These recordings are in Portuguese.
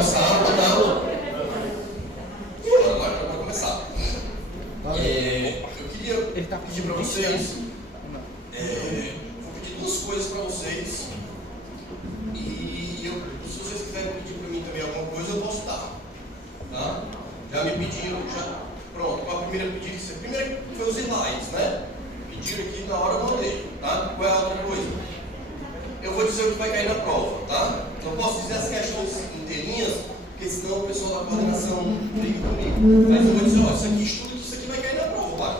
nossa aula, não. Agora vai começar. Eu queria pedir para vocês, vou pedir duas coisas para vocês, e se vocês quiserem pedir para mim também alguma coisa, eu posso dar. Tá? Já me pediram, pronto, a primeira pedida, primeiro foi os slides, né? Pediram aqui na hora eu mandei, tá? Qual é a outra coisa? Eu vou dizer o que vai cair na prova, tá? Não posso dizer as questões inteirinhas, porque senão o pessoal da coordenação briga comigo. Mas eu vou dizer, ó, isso aqui estuda, isso aqui vai cair na prova, vai.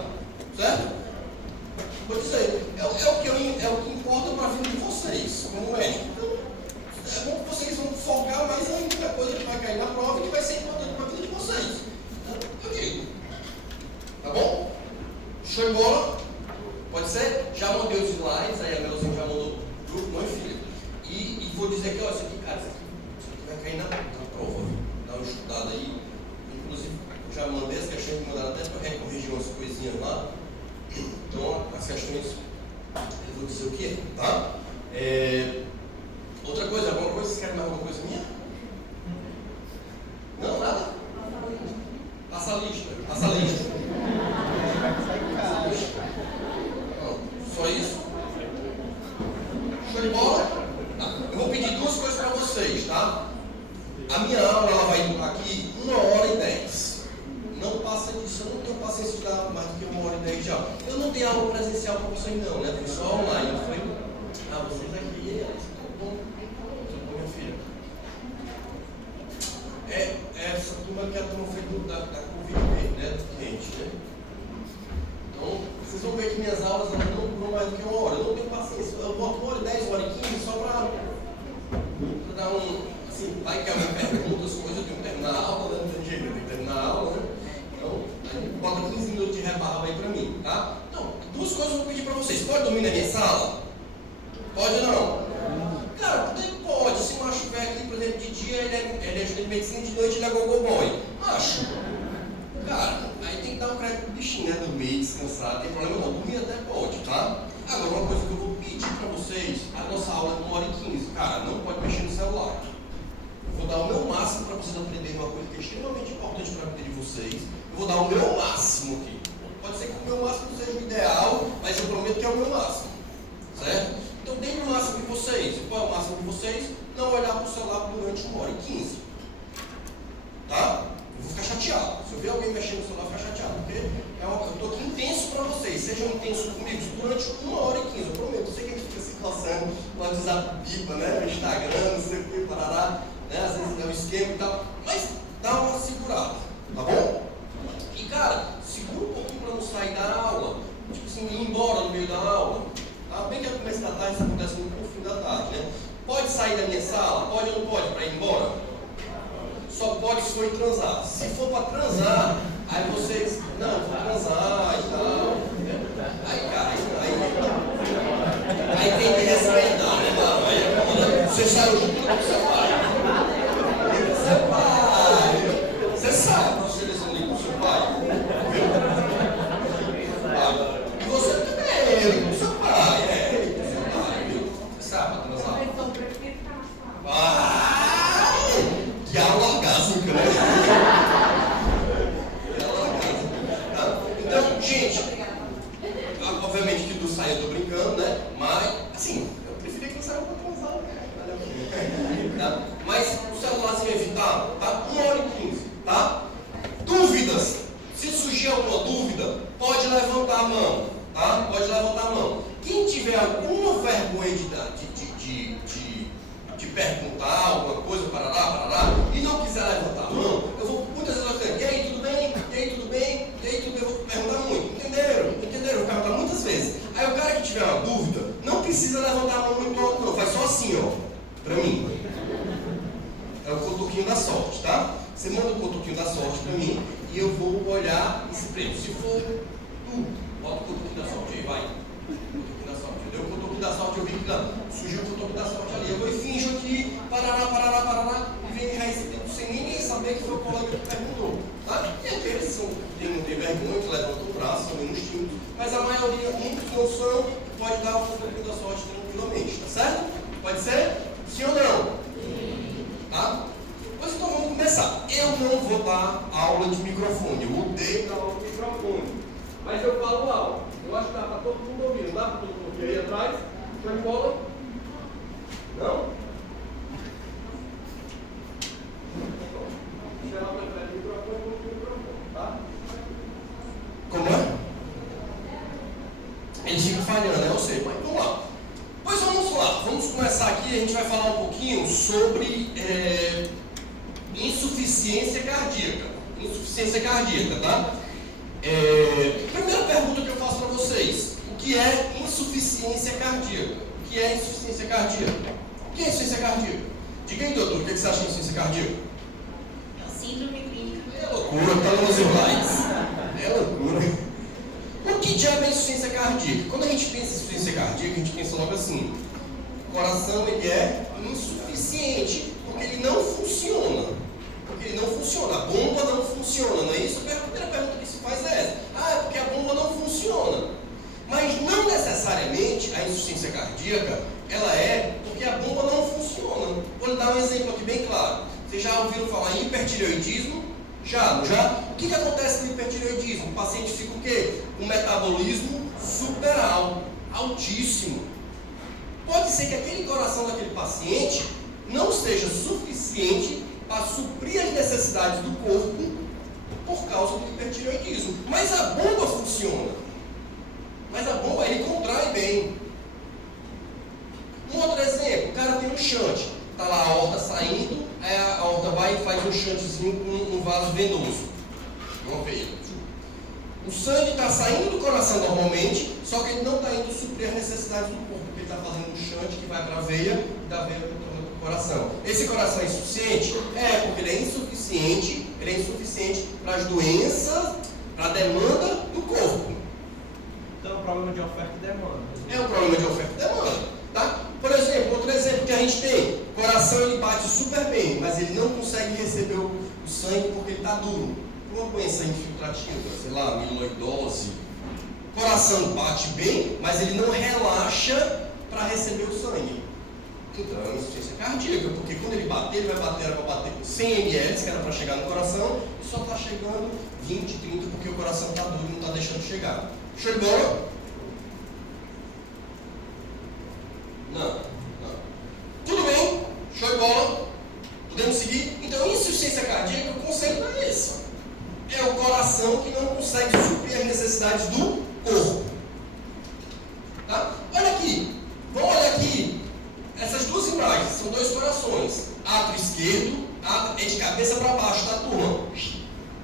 Certo? Vou dizer, é o que importa para a vida de vocês, como médico. Então, é bom que vocês vão focar mais ainda na coisa que vai cair na prova e que vai ser importante para a vida de vocês. Então, eu digo. Tá bom? Show de bola? Pode ser? Já mandei os slides, aí a Melzinha já mandou o grupo, mãe e filha. E vou dizer que, ó, isso aqui, cara, isso aqui vai cair na prova. Dá uma estudada aí. Inclusive, já mandei as questões que mandaram até para corrigir umas coisinhas lá. Então, as questões, eu vou dizer o que é, tá? Outra coisa, alguma coisa? Vocês querem mais alguma coisa minha? Não, nada? Passa a lista. Passa a lista. Só isso? Show de bola? Tá. Eu vou pedir duas coisas para vocês, tá? A minha aula ela vai durar aqui 1h10. Não passa disso, eu não tenho paciência de dar mais do que 1h10 já. Eu não dei aula presencial para vocês não, né? Foi só online. Foi, vocês aqui, tá bom, minha filha. Essa turma que a turma foi da Covid, né? Do cliente, né? Então, vocês vão ver que minhas aulas elas não duram mais do que 1 hora. Eu não tenho paciência. Eu boto 1h10, 1h15 só para dar um. Assim, vai que alguém pergunta as coisas, eu tenho que terminar a aula, né? Não tem jeito, eu tenho que terminar a aula, né? Então, bota 15 minutos de rebarba aí para mim, tá? Então, duas coisas eu vou pedir para vocês. Pode dormir na minha sala? Pode ou não? Cara, pode. Se o macho estiver aqui, por exemplo, de dia, ele é estudante de medicina, de noite ele é gogoboy. Macho. Cara, aí tem que dar um crédito pro bichinho, né? Dormir, descansar, tem problema não. Dormir até pode, tá? Agora, uma coisa que eu vou pedir para vocês, a nossa aula é 1h15. Cara, não pode mexer no celular. Eu vou dar o meu máximo para vocês aprenderem uma coisa que é extremamente importante para a vida de vocês. Eu vou dar o meu máximo aqui. Pode ser que o meu máximo seja o ideal, mas eu prometo que é o meu máximo. Certo? Então, deem o máximo de vocês. Qual é o máximo de vocês? Não olhar para o celular durante 1h15. Tá? Eu vou ficar chateado. Se eu ver alguém mexendo no celular, eu vou ficar chateado. Porque eu estou aqui intenso para vocês. Sejam intensos comigo durante 1h15. Eu prometo. Eu sei que a gente fica se coçando no WhatsApp, pipa, né? No Instagram, não sei o que, parará. Né? Às vezes é um esquema e tal. Mas dá uma segurada. Tá bom? E, cara, segura um pouquinho para não sair da aula. Tipo assim, ir embora no meio da aula. Tá? Bem que no começo da tarde, isso acontece muito no fim da tarde, né? Pode sair da minha sala? Pode ou não pode para ir embora? Só pode se for transar. Se for para transar, aí vocês, não, vou transar e tal. Aí, cara, aí tem que respeitar, né, mano? Aí, você saiu junto com seu pai. Seu pai. Você sabe que você desceu com seu pai. E você também, com seu pai. Com seu pai, viu? Você sabe para transar. Que aula orgásmica, né? Então, gente, obviamente que do sair eu tô brincando, né? Mas, assim, eu preferia que não saia pra transar, né? Tá? Mas o celularzinho evitar, tá? 1h15, tá? Dúvidas. Se surgir alguma dúvida, pode levantar a mão, tá? Pode levantar a mão. Quem tiver alguma vergonha de perguntar alguma coisa, parará, e não quiser levantar a mão, eu vou muitas vezes falando, e aí, tudo bem? E aí, tudo bem? E aí, tudo bem? Eu vou perguntar muito. Entenderam? Eu vou perguntar muitas vezes. Aí o cara que tiver uma dúvida, não precisa levantar a mão muito alto, não. Faz só assim, ó, pra mim. É o cotoquinho da sorte, tá? Você manda o cotoquinho da sorte pra mim e eu vou olhar esse prêmio. Se for tu, bota o cotoquinho da sorte aí, vai. Cotoquinho da sorte. Deu o cotoquinho da sorte, eu vi que surgiu o cotoquinho da sorte ali. Eu vou e finjo aqui, parará, e vem me receber sem ninguém saber que foi o colega que perguntou. Tá? E aqueles que não tem vergonha, que levantam o braço, são menos tímidos, mas a maioria, muitos não são, pode dar o cotoquinho da sorte tranquilamente, tá certo? Pode ser? Sim ou não? Sim. Tá? Pois então começar. Eu não vou dar aula de microfone. Eu odeio dar aula de microfone. Mas eu falo alto. Eu acho que dá para todo mundo ouvir. Não dá para todo mundo ouvir aí atrás? Show de bola? Não? Deixa ela preparar o microfone, tá? Como é? Ele fica falhando, eu sei. Mas vamos lá. Pois vamos lá. Vamos começar aqui. A gente vai falar um pouquinho sobre insuficiência cardíaca. Insuficiência cardíaca, tá? Primeira pergunta que eu faço para vocês: o que é insuficiência cardíaca? O que é insuficiência cardíaca? O que é insuficiência cardíaca? Diga aí, doutor, o que você acha de insuficiência cardíaca? É uma síndrome clínica. É loucura, tá nos slides. É loucura. O que diabo é insuficiência cardíaca? Quando a gente pensa em insuficiência cardíaca, a gente pensa logo assim: o coração ele é insuficiente, porque ele não funciona. Porque ele não funciona, a bomba não funciona, não é isso? A primeira pergunta que se faz é essa: é porque a bomba não funciona. Mas não necessariamente a insuficiência cardíaca, ela é porque a bomba não funciona. Vou lhe dar um exemplo aqui bem claro. Vocês já ouviram falar em hipertireoidismo? Já, não já? O que acontece no hipertireoidismo? O paciente fica o quê? Um metabolismo super alto, altíssimo. Pode ser que aquele coração daquele paciente não seja suficiente para suprir as necessidades do corpo por causa do hipertireoidismo. Mas a bomba funciona. Mas a bomba, ele contrai bem. Um outro exemplo: o cara tem um shunt. Está lá a aorta saindo, aí a aorta vai e faz um shantzinho com um vaso venoso. Uma veia. O sangue está saindo do coração normalmente, só que ele não está indo suprir as necessidades do corpo, porque ele está fazendo um shunt que vai para a veia e da veia para o coração. Esse coração é insuficiente? É, porque ele é insuficiente para as doenças, para a demanda do corpo. Então é um problema de oferta e demanda. É um problema de oferta e demanda. Tá? Por exemplo, outro exemplo que a gente tem: o coração ele bate super bem, mas ele não consegue receber o sangue porque ele está duro. Uma doença infiltrativa, sei lá, amiloidose. O coração bate bem, mas ele não relaxa para receber o sangue. Então é uma insuficiência cardíaca, porque quando ele bater, ele vai bater com 100 ml, que era para chegar no coração, e só está chegando 20, 30, porque o coração está duro e não está deixando chegar. Show de bola? Não. Tudo bem? Show de bola? Podemos seguir? Então, insuficiência cardíaca, o conceito é esse. É o coração que não consegue suprir as necessidades do corpo. Tá? Olha aqui. Vamos olhar aqui. Essas duas imagens são dois corações. Átrio esquerdo, é de cabeça para baixo, tá, turma?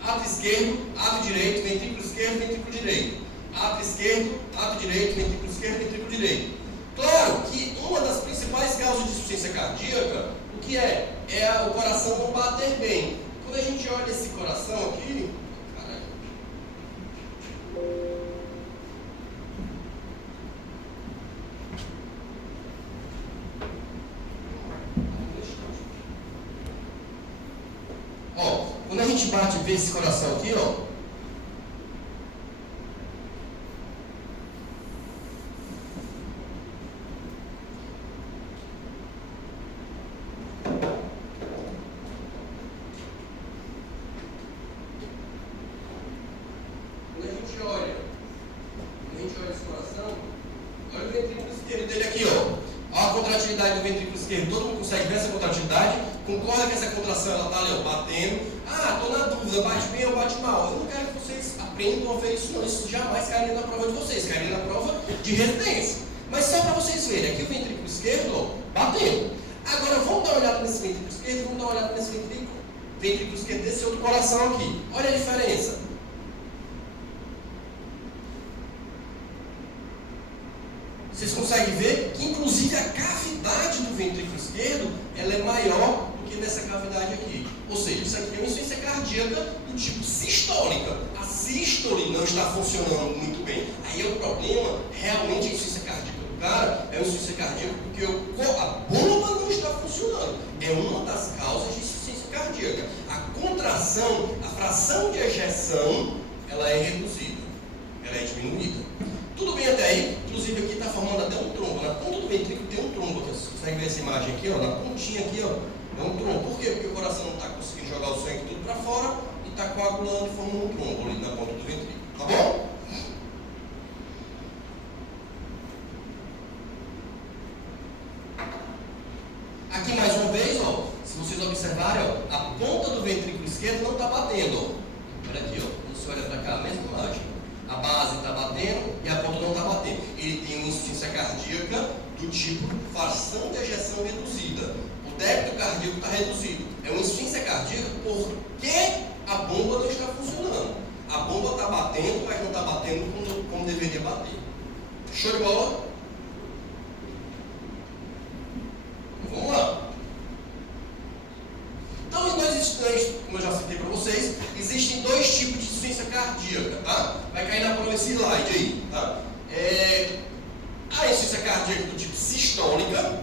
Átrio esquerdo, átrio direito, ventrículo esquerdo, ventrículo direito. Átrio esquerdo, átrio direito, ventrículo esquerdo, ventrículo direito. Claro que uma das principais causas de insuficiência cardíaca, o que é? É o coração não bater bem. Quando a gente olha esse coração aqui, ó, quando a gente bate e vê esse coração aqui, ó, do ventrículo esquerdo, todo mundo consegue ver essa contratividade? Concorda que essa contração ela está ali, ó, batendo? Ah, estou na dúvida, bate bem ou bate mal? Eu não quero que vocês aprendam a ver isso não, isso jamais cairia na prova de vocês, cairia na prova de residência. Mas só para vocês verem, aqui o ventrículo esquerdo, ó, batendo. Agora vamos dar uma olhada nesse ventrículo esquerdo, vamos dar uma olhada nesse ventrículo esquerdo desse outro coração aqui. Olha a diferença. Vocês conseguem ver que inclusive a cavidade do ventrículo esquerdo ela é maior do que nessa cavidade aqui. Ou seja, isso aqui é uma insuficiência cardíaca do tipo sistólica. A sístole não está funcionando muito bem. Aí é o problema, realmente a insuficiência cardíaca do cara é uma insuficiência cardíaca porque a bomba não está funcionando. É uma das causas de insuficiência cardíaca. A contração, a fração de ejeção, ela é reduzida, ela é diminuída. Tudo bem até aí? Inclusive aqui está formando até um trombo. Na ponta do ventrículo tem um trombo. Vocês conseguem ver essa imagem aqui, ó? Na pontinha aqui, ó, é um trombo. Por quê? Porque o coração não está conseguindo jogar o sangue está coagulando e formando um trombo ali na ponta do ventrículo, tá bom? Aqui mais uma vez, ó, se vocês observarem, ó, a ponta do ventrículo esquerdo não está batendo, ó. Olha aqui, ó, quando você olha para cá, a mesma imagem. A base está batendo e a ponta não está batendo. Ele tem uma insuficiência cardíaca do tipo fração de ejeção reduzida. O débito cardíaco está reduzido. É uma insuficiência cardíaca porque a bomba não está funcionando. A bomba está batendo, mas não está batendo como deveria bater. Show de bola? Vamos lá. Então, como eu já citei para vocês, existem dois tipos de insuficiência cardíaca, tá? Vai cair na prova esse slide aí, tá? A insuficiência cardíaca do tipo sistólica.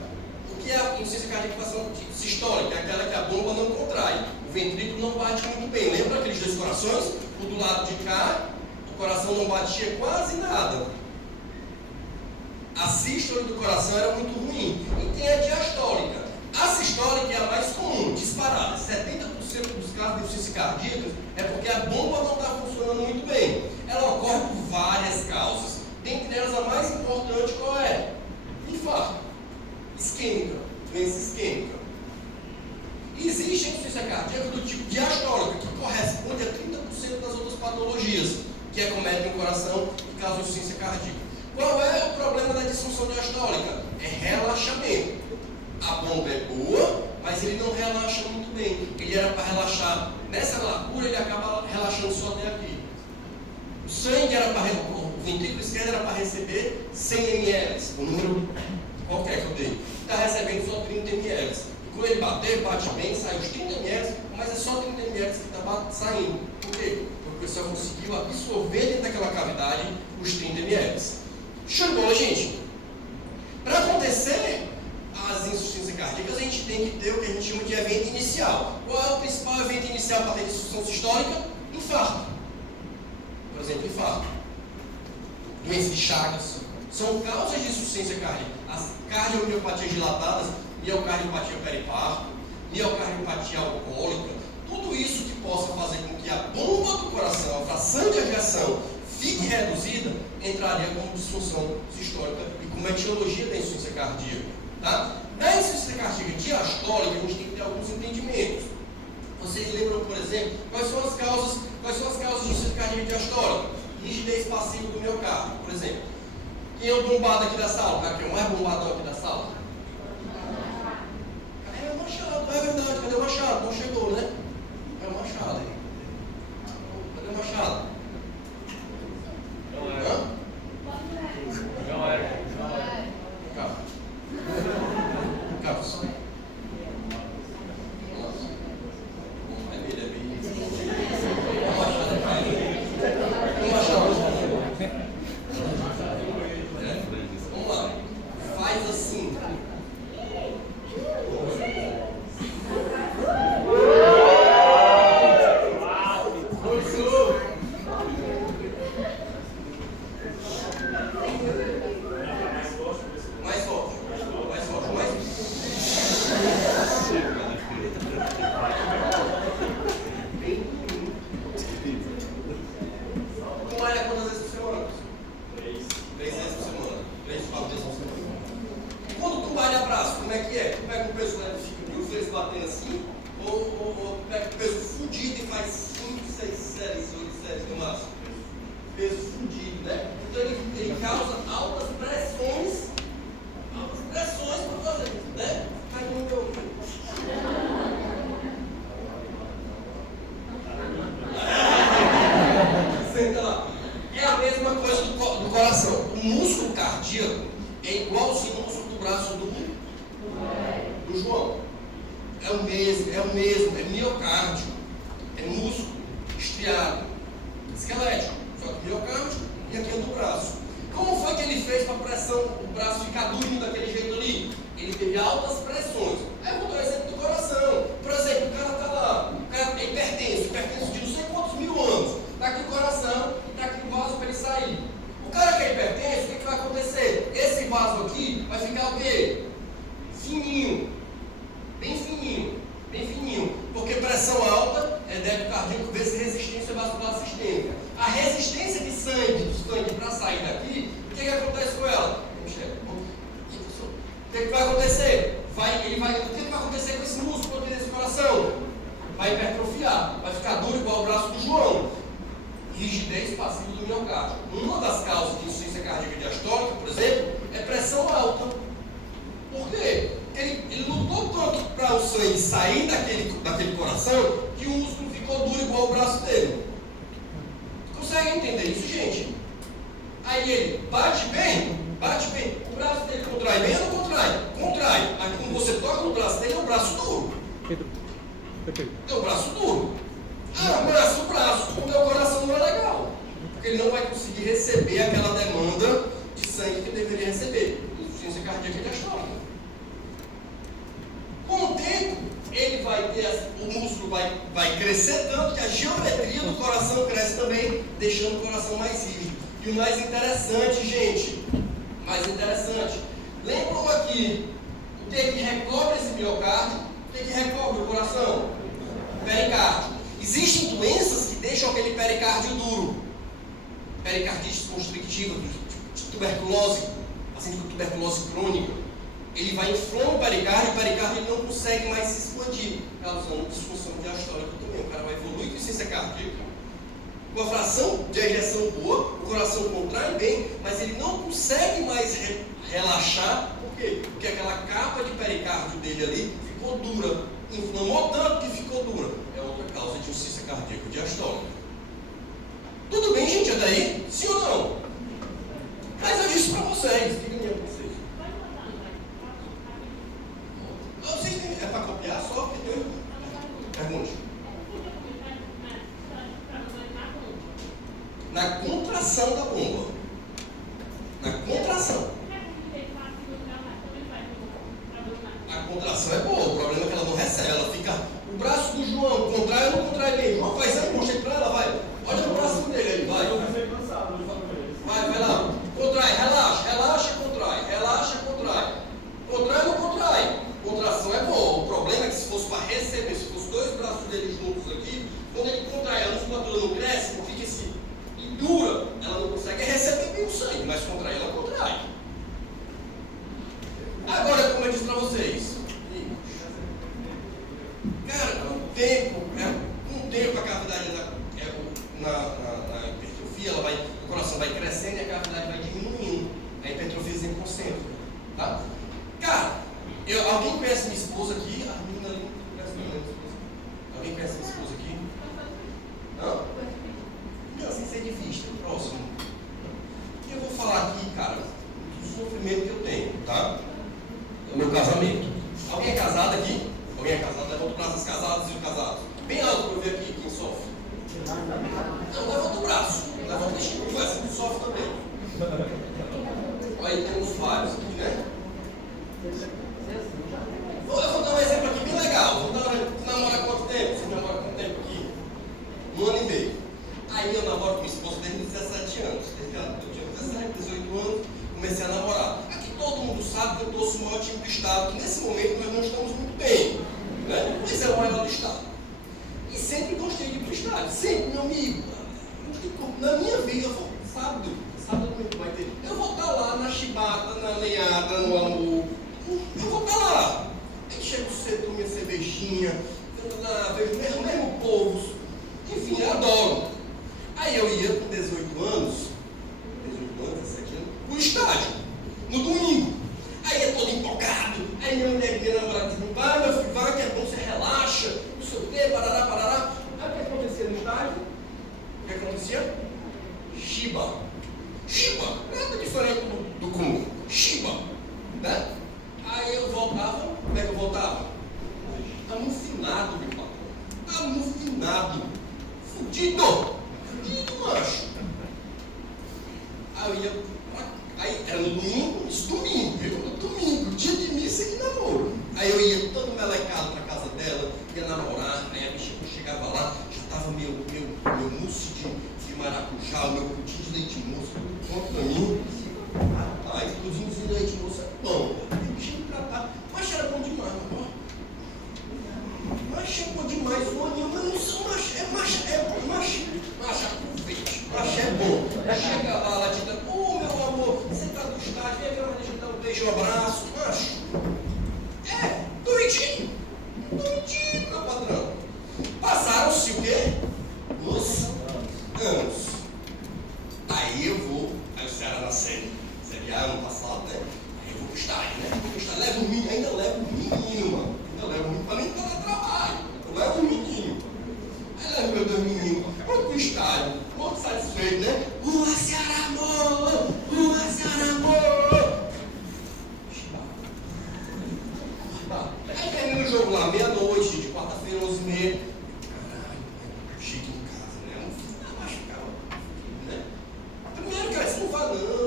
O que é a insuficiência cardíaca do tipo sistólica? É aquela que a bomba não contrai. O ventrículo não bate muito bem. Lembra aqueles dois corações? O do lado de cá, o coração não batia quase nada. A sístole do coração era muito ruim. E tem a diastólica. A sistólica é a mais comum, disparada. 70% dos casos de insuficiência cardíaca é porque a bomba não está funcionando muito bem. Ela ocorre por várias causas. Dentre elas, a mais importante qual é? Infarto. Isquêmica. Doença isquêmica. Existe a insuficiência cardíaca do tipo diastólica, que corresponde a 30% das outras patologias que acometem o coração e causam insuficiência cardíaca. Qual é o problema da disfunção diastólica? É relaxamento. A bomba é boa, mas ele não relaxa muito bem. Ele era para relaxar nessa largura, ele acaba relaxando só até aqui. O sangue era para o ventrículo esquerdo era para receber 100 ml, o número qualquer que eu dei. Está recebendo só 30 ml. E quando ele bater, bate bem, sai os 30 ml, mas é só 30 ml que está saindo. Por quê? Porque o pessoal conseguiu absorver dentro daquela cavidade os 30 ml. Show de bola, gente? Para acontecer as insuficiências cardíacas, a gente tem que ter o que a gente chama de evento inicial. Qual é o principal evento inicial para ter insuficiência sistólica? Infarto. Por exemplo, infarto. Doença de Chagas. São causas de insuficiência cardíaca. As cardiomiopatias dilatadas, miocardiopatia periparto, miocardiopatia alcoólica, tudo isso que possa fazer com que a bomba do coração, a fração de ejeção, fique reduzida, entraria como disfunção sistólica e como etiologia da insuficiência cardíaca. Tá? Na insuficiência cardíaca diastólica, a gente tem que ter alguns entendimentos. Vocês lembram, por exemplo, quais são as causas de insuficiência cardíaca diastólica? Rigidez passiva do miocárdio, por exemplo. Quem é o bombado aqui da sala? Quem é o mais bombadão aqui da sala? É o Machado, não é verdade. Cadê o Machado? Não chegou, né? É o Machado aí. Cadê o Machado? Hã? Não era. Carlos. Nossa. Ele é bem. O Machado é pai. O Machado. Vamos lá. Faz assim. Porque pressão alta é débito cardíaco vezes resistência vascular sistêmica. A resistência de sangue, do sangue para sair daqui, o que acontece com ela? O que vai acontecer? O que vai acontecer com esse músculo aqui desse coração? Vai hipertrofiar, vai ficar duro igual o braço do João. Rigidez passiva do miocárdio. Uma das causas de insuficiência cardíaca diastólica, por exemplo, é pressão alta. Por quê? Ele lutou tanto para o sangue sair daquele coração que o músculo ficou duro igual o braço dele. Consegue entender isso, gente? Aí ele bate bem. O braço dele contrai bem ou não contrai? Contrai. Aí quando você toca no braço dele, é um braço duro. É um braço duro. O braço. O meu coração não é legal. Porque ele não vai conseguir receber aquela demanda de sangue que ele deveria receber. Insuficiência cardíaca diastólica. Com o tempo, ele vai ter, o músculo vai crescer tanto que a geometria do coração cresce também, deixando o coração mais rígido. E o mais interessante, gente, lembram aqui, o que recobre esse miocárdio? O que recobre o coração? O pericárdio. Existem doenças que deixam aquele pericárdio duro. Pericardite constrictiva, tuberculose, assim como tuberculose crônica. Ele vai inflamar o pericárdio ele não consegue mais se expandir, causando disfunção diastólica também. O cara vai evoluir com insuficiência cardíaca, com a fração de ejeção boa, o coração contrai bem, mas ele não consegue mais relaxar. Por quê? Porque aquela capa de pericárdio dele ali ficou dura, inflamou tanto que ficou dura. É outra causa de insuficiência cardíaca diastólica. Tudo bem, gente, até aí? Sim ou não? Mas eu disse para vocês, diga para vocês. Vocês têm, é para copiar só? Porque tem. Pergunte. Na contração da bomba. Na contração. A contração é boa, o problema é que ela não recebe, ela fica. O braço do João contrai ou não contrai bem? João faz aí, puxa para ela, vai. Olha no braço dele aí, vai. Vai lá. Contrai, relaxa, contrai. Contrai ou não contrai? Contração é boa. O problema é que se fosse para receber, se fosse dois braços dele juntos aqui, quando ele contrai, a musculatura não cresce, fica assim, e dura, ela não consegue receber bem o sangue, mas contrai, ela contrai. Agora, como eu disse para vocês, cara, com o tempo a cavidade na hipertrofia, o coração vai crescendo e a cavidade vai diminuindo. A hipertrofia é concêntrica, tá? Cara, alguém conhece minha esposa aqui? A menina ali não conhece minha esposa. Alguém conhece minha esposa aqui? Não? Não, sem ser de vista, próximo. Eu vou falar aqui, cara, do sofrimento que eu tenho, tá? O meu casamento. Alguém é casado aqui? Alguém é casado? Levanta o braço, as casadas e os casados. Bem alto para eu ver aqui quem sofre. Não, levanta o braço. Levanta o vestido, conversa, quem sofre também. Olha aí, temos vários aqui, né? Eu vou dar um exemplo aqui bem legal. Você namora há quanto tempo? Você namora há quanto tempo aqui? 1 ano e meio. Aí eu namoro com minha esposa desde os 17 anos. Desde que eu tinha 17, 18 anos, comecei a namorar. Aqui todo mundo sabe que eu torço o maior time do estado, que nesse momento nós não estamos muito bem, né? Mas é o maior do estado. E sempre gostei de ir para o estádio, sempre, meu amigo. Na minha vida, eu vou, sábado domingo vai ter. Eu vou estar lá na chibata, na lenhada, no amor. Eu vou estar lá. Aí chega o setor, minha cervejinha, vejo o mesmo povo. Enfim, eu adoro. Aí eu ia com 18 anos, 17 anos, no estádio, no domingo. Aí é todo empolgado. Aí minha mulher, minha namorada diz: vai, meu filho, vai, que é bom, você relaxa, não sei o quê, parará. Aí o que acontecia no estádio? O que acontecia? Chiba, nada diferente do comum. Chiba, né? Aí eu voltava, como é que eu voltava? Amufinado, meu patrão. Amufinado. Fudido, macho. Aí era no domingo, domingo, dia de missa e namoro. Aí eu ia todo melecado pra casa dela, ia namorar, aí a bicha chegava lá, já tava meu mousse de maracujá, o meu pudim de leite moço, tudo pronto pra mim. Rapaz, pudim de leite moço é bom, tem bicho me tratar. Mas era bom demais, mas é bom demais, o aninho, mas não são macho. chega lá, ela diz, meu amor, você tá no estádio, vem cá, deixa eu dar um beijo, um abraço, macho. Tô mentindo, meu patrão. Passaram-se o quê? Os anos. Aí o Ceará na série A ano passado, né? Aí eu vou pro estádio, né? Levo o menino, ainda levo o menino, mano. Ainda levo o menino pra nem estar no trabalho. Eu levo o menino. Aí levo meu dois meninos, vamos pro estádio, muito satisfeito, né? Ceará, amor! Ceará, amor! Aí termina o jogo lá, meia-noite, de quarta-feira, 11h30. Caralho, chego em casa, né? Machucava, né? Primeiro, cara, você não vai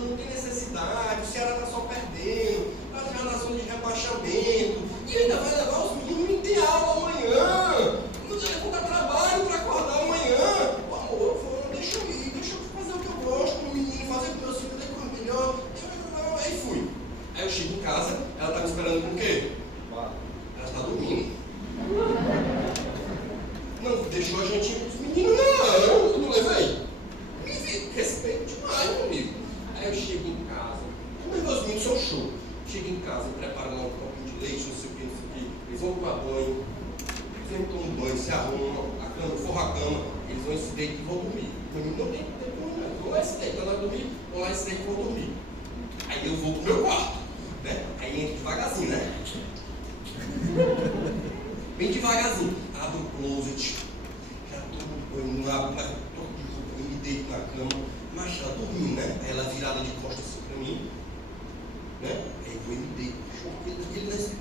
não tem necessidade, o Ceará tá só perdendo, tá já na zona de rebaixamento, e ainda vai levar os meninos em ter aula amanhã, não vai dar trabalho para acordar amanhã. O amor, deixa eu ir, deixa eu fazer o que eu gosto com o menino, fazer o que meus filhos decoram melhor. Aí fui. Aí eu chego em casa, ela tá me esperando com o quê? Ela está dormindo. Não deixou a jantinha com os meninos, não, eu não levei. Respeito demais, meu amigo. Aí eu chego em casa, meus meninos são show. Chego em casa, preparo lá um copinho de leite, não sei o que, eles vão tomar banho, eles tomam banho, se arrumam, a cama, forra a cama, eles vão se deitar e vão dormir. Meu menino não tem tempo, não. Vão lá se deitar, vai dormir, vão lá se deitar e vão dormir. Aí eu vou pro meu quarto, né? Aí entro devagarzinho, né? Bem devagarzinho. Abro o closet, já tomo banho, não abro mais, toco de roupa, me deito na cama, mas ela dormindo, né? Aí ela virada de costas assim pra mim, né? Aí eu vou e me deito, ele nesse.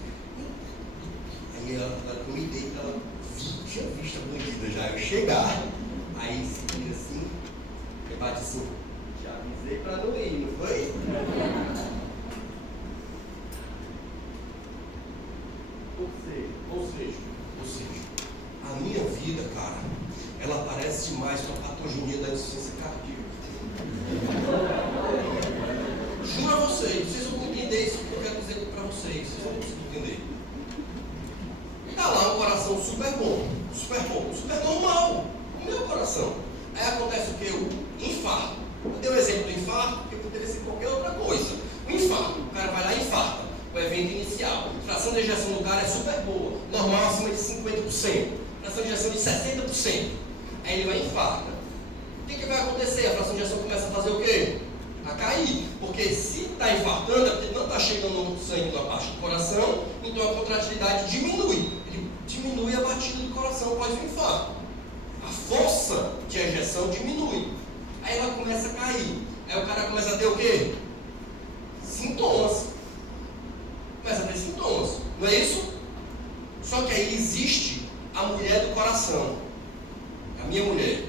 Aí ela me deita, ela tinha visto a bandida já, eu chegar. Aí se vira assim, e bate assim, já avisei pra não ir, não foi? Ou seja, a minha vida, cara, ela parece demais com a patogenia da insuficiência cardíaca. Juro a vocês vão entender isso que eu quero dizer pra vocês vão conseguir entender. Tá lá um coração super bom, super normal, o meu coração. Aí acontece o que? O infarto. Eu dei o exemplo do infarto, porque poderia ser qualquer outra coisa. O infarto, o cara vai lá e infarta. O evento inicial. A fração de ejeção do cara é super boa, normal acima de 50%, fração de ejeção de 60%. Aí ele vai e infarta. O que vai acontecer? A fração de ejeção começa a fazer o quê? A cair. Porque se está infartando, é porque não está chegando sangue na parte do coração, então a contratilidade diminui. Ele diminui a batida do coração após o infarto. A força de ejeção diminui. Aí ela começa a cair. Aí o cara começa a ter o quê? Sintomas. Começa a ter sintomas, não é isso? Só que aí existe a mulher do coração, a minha mulher,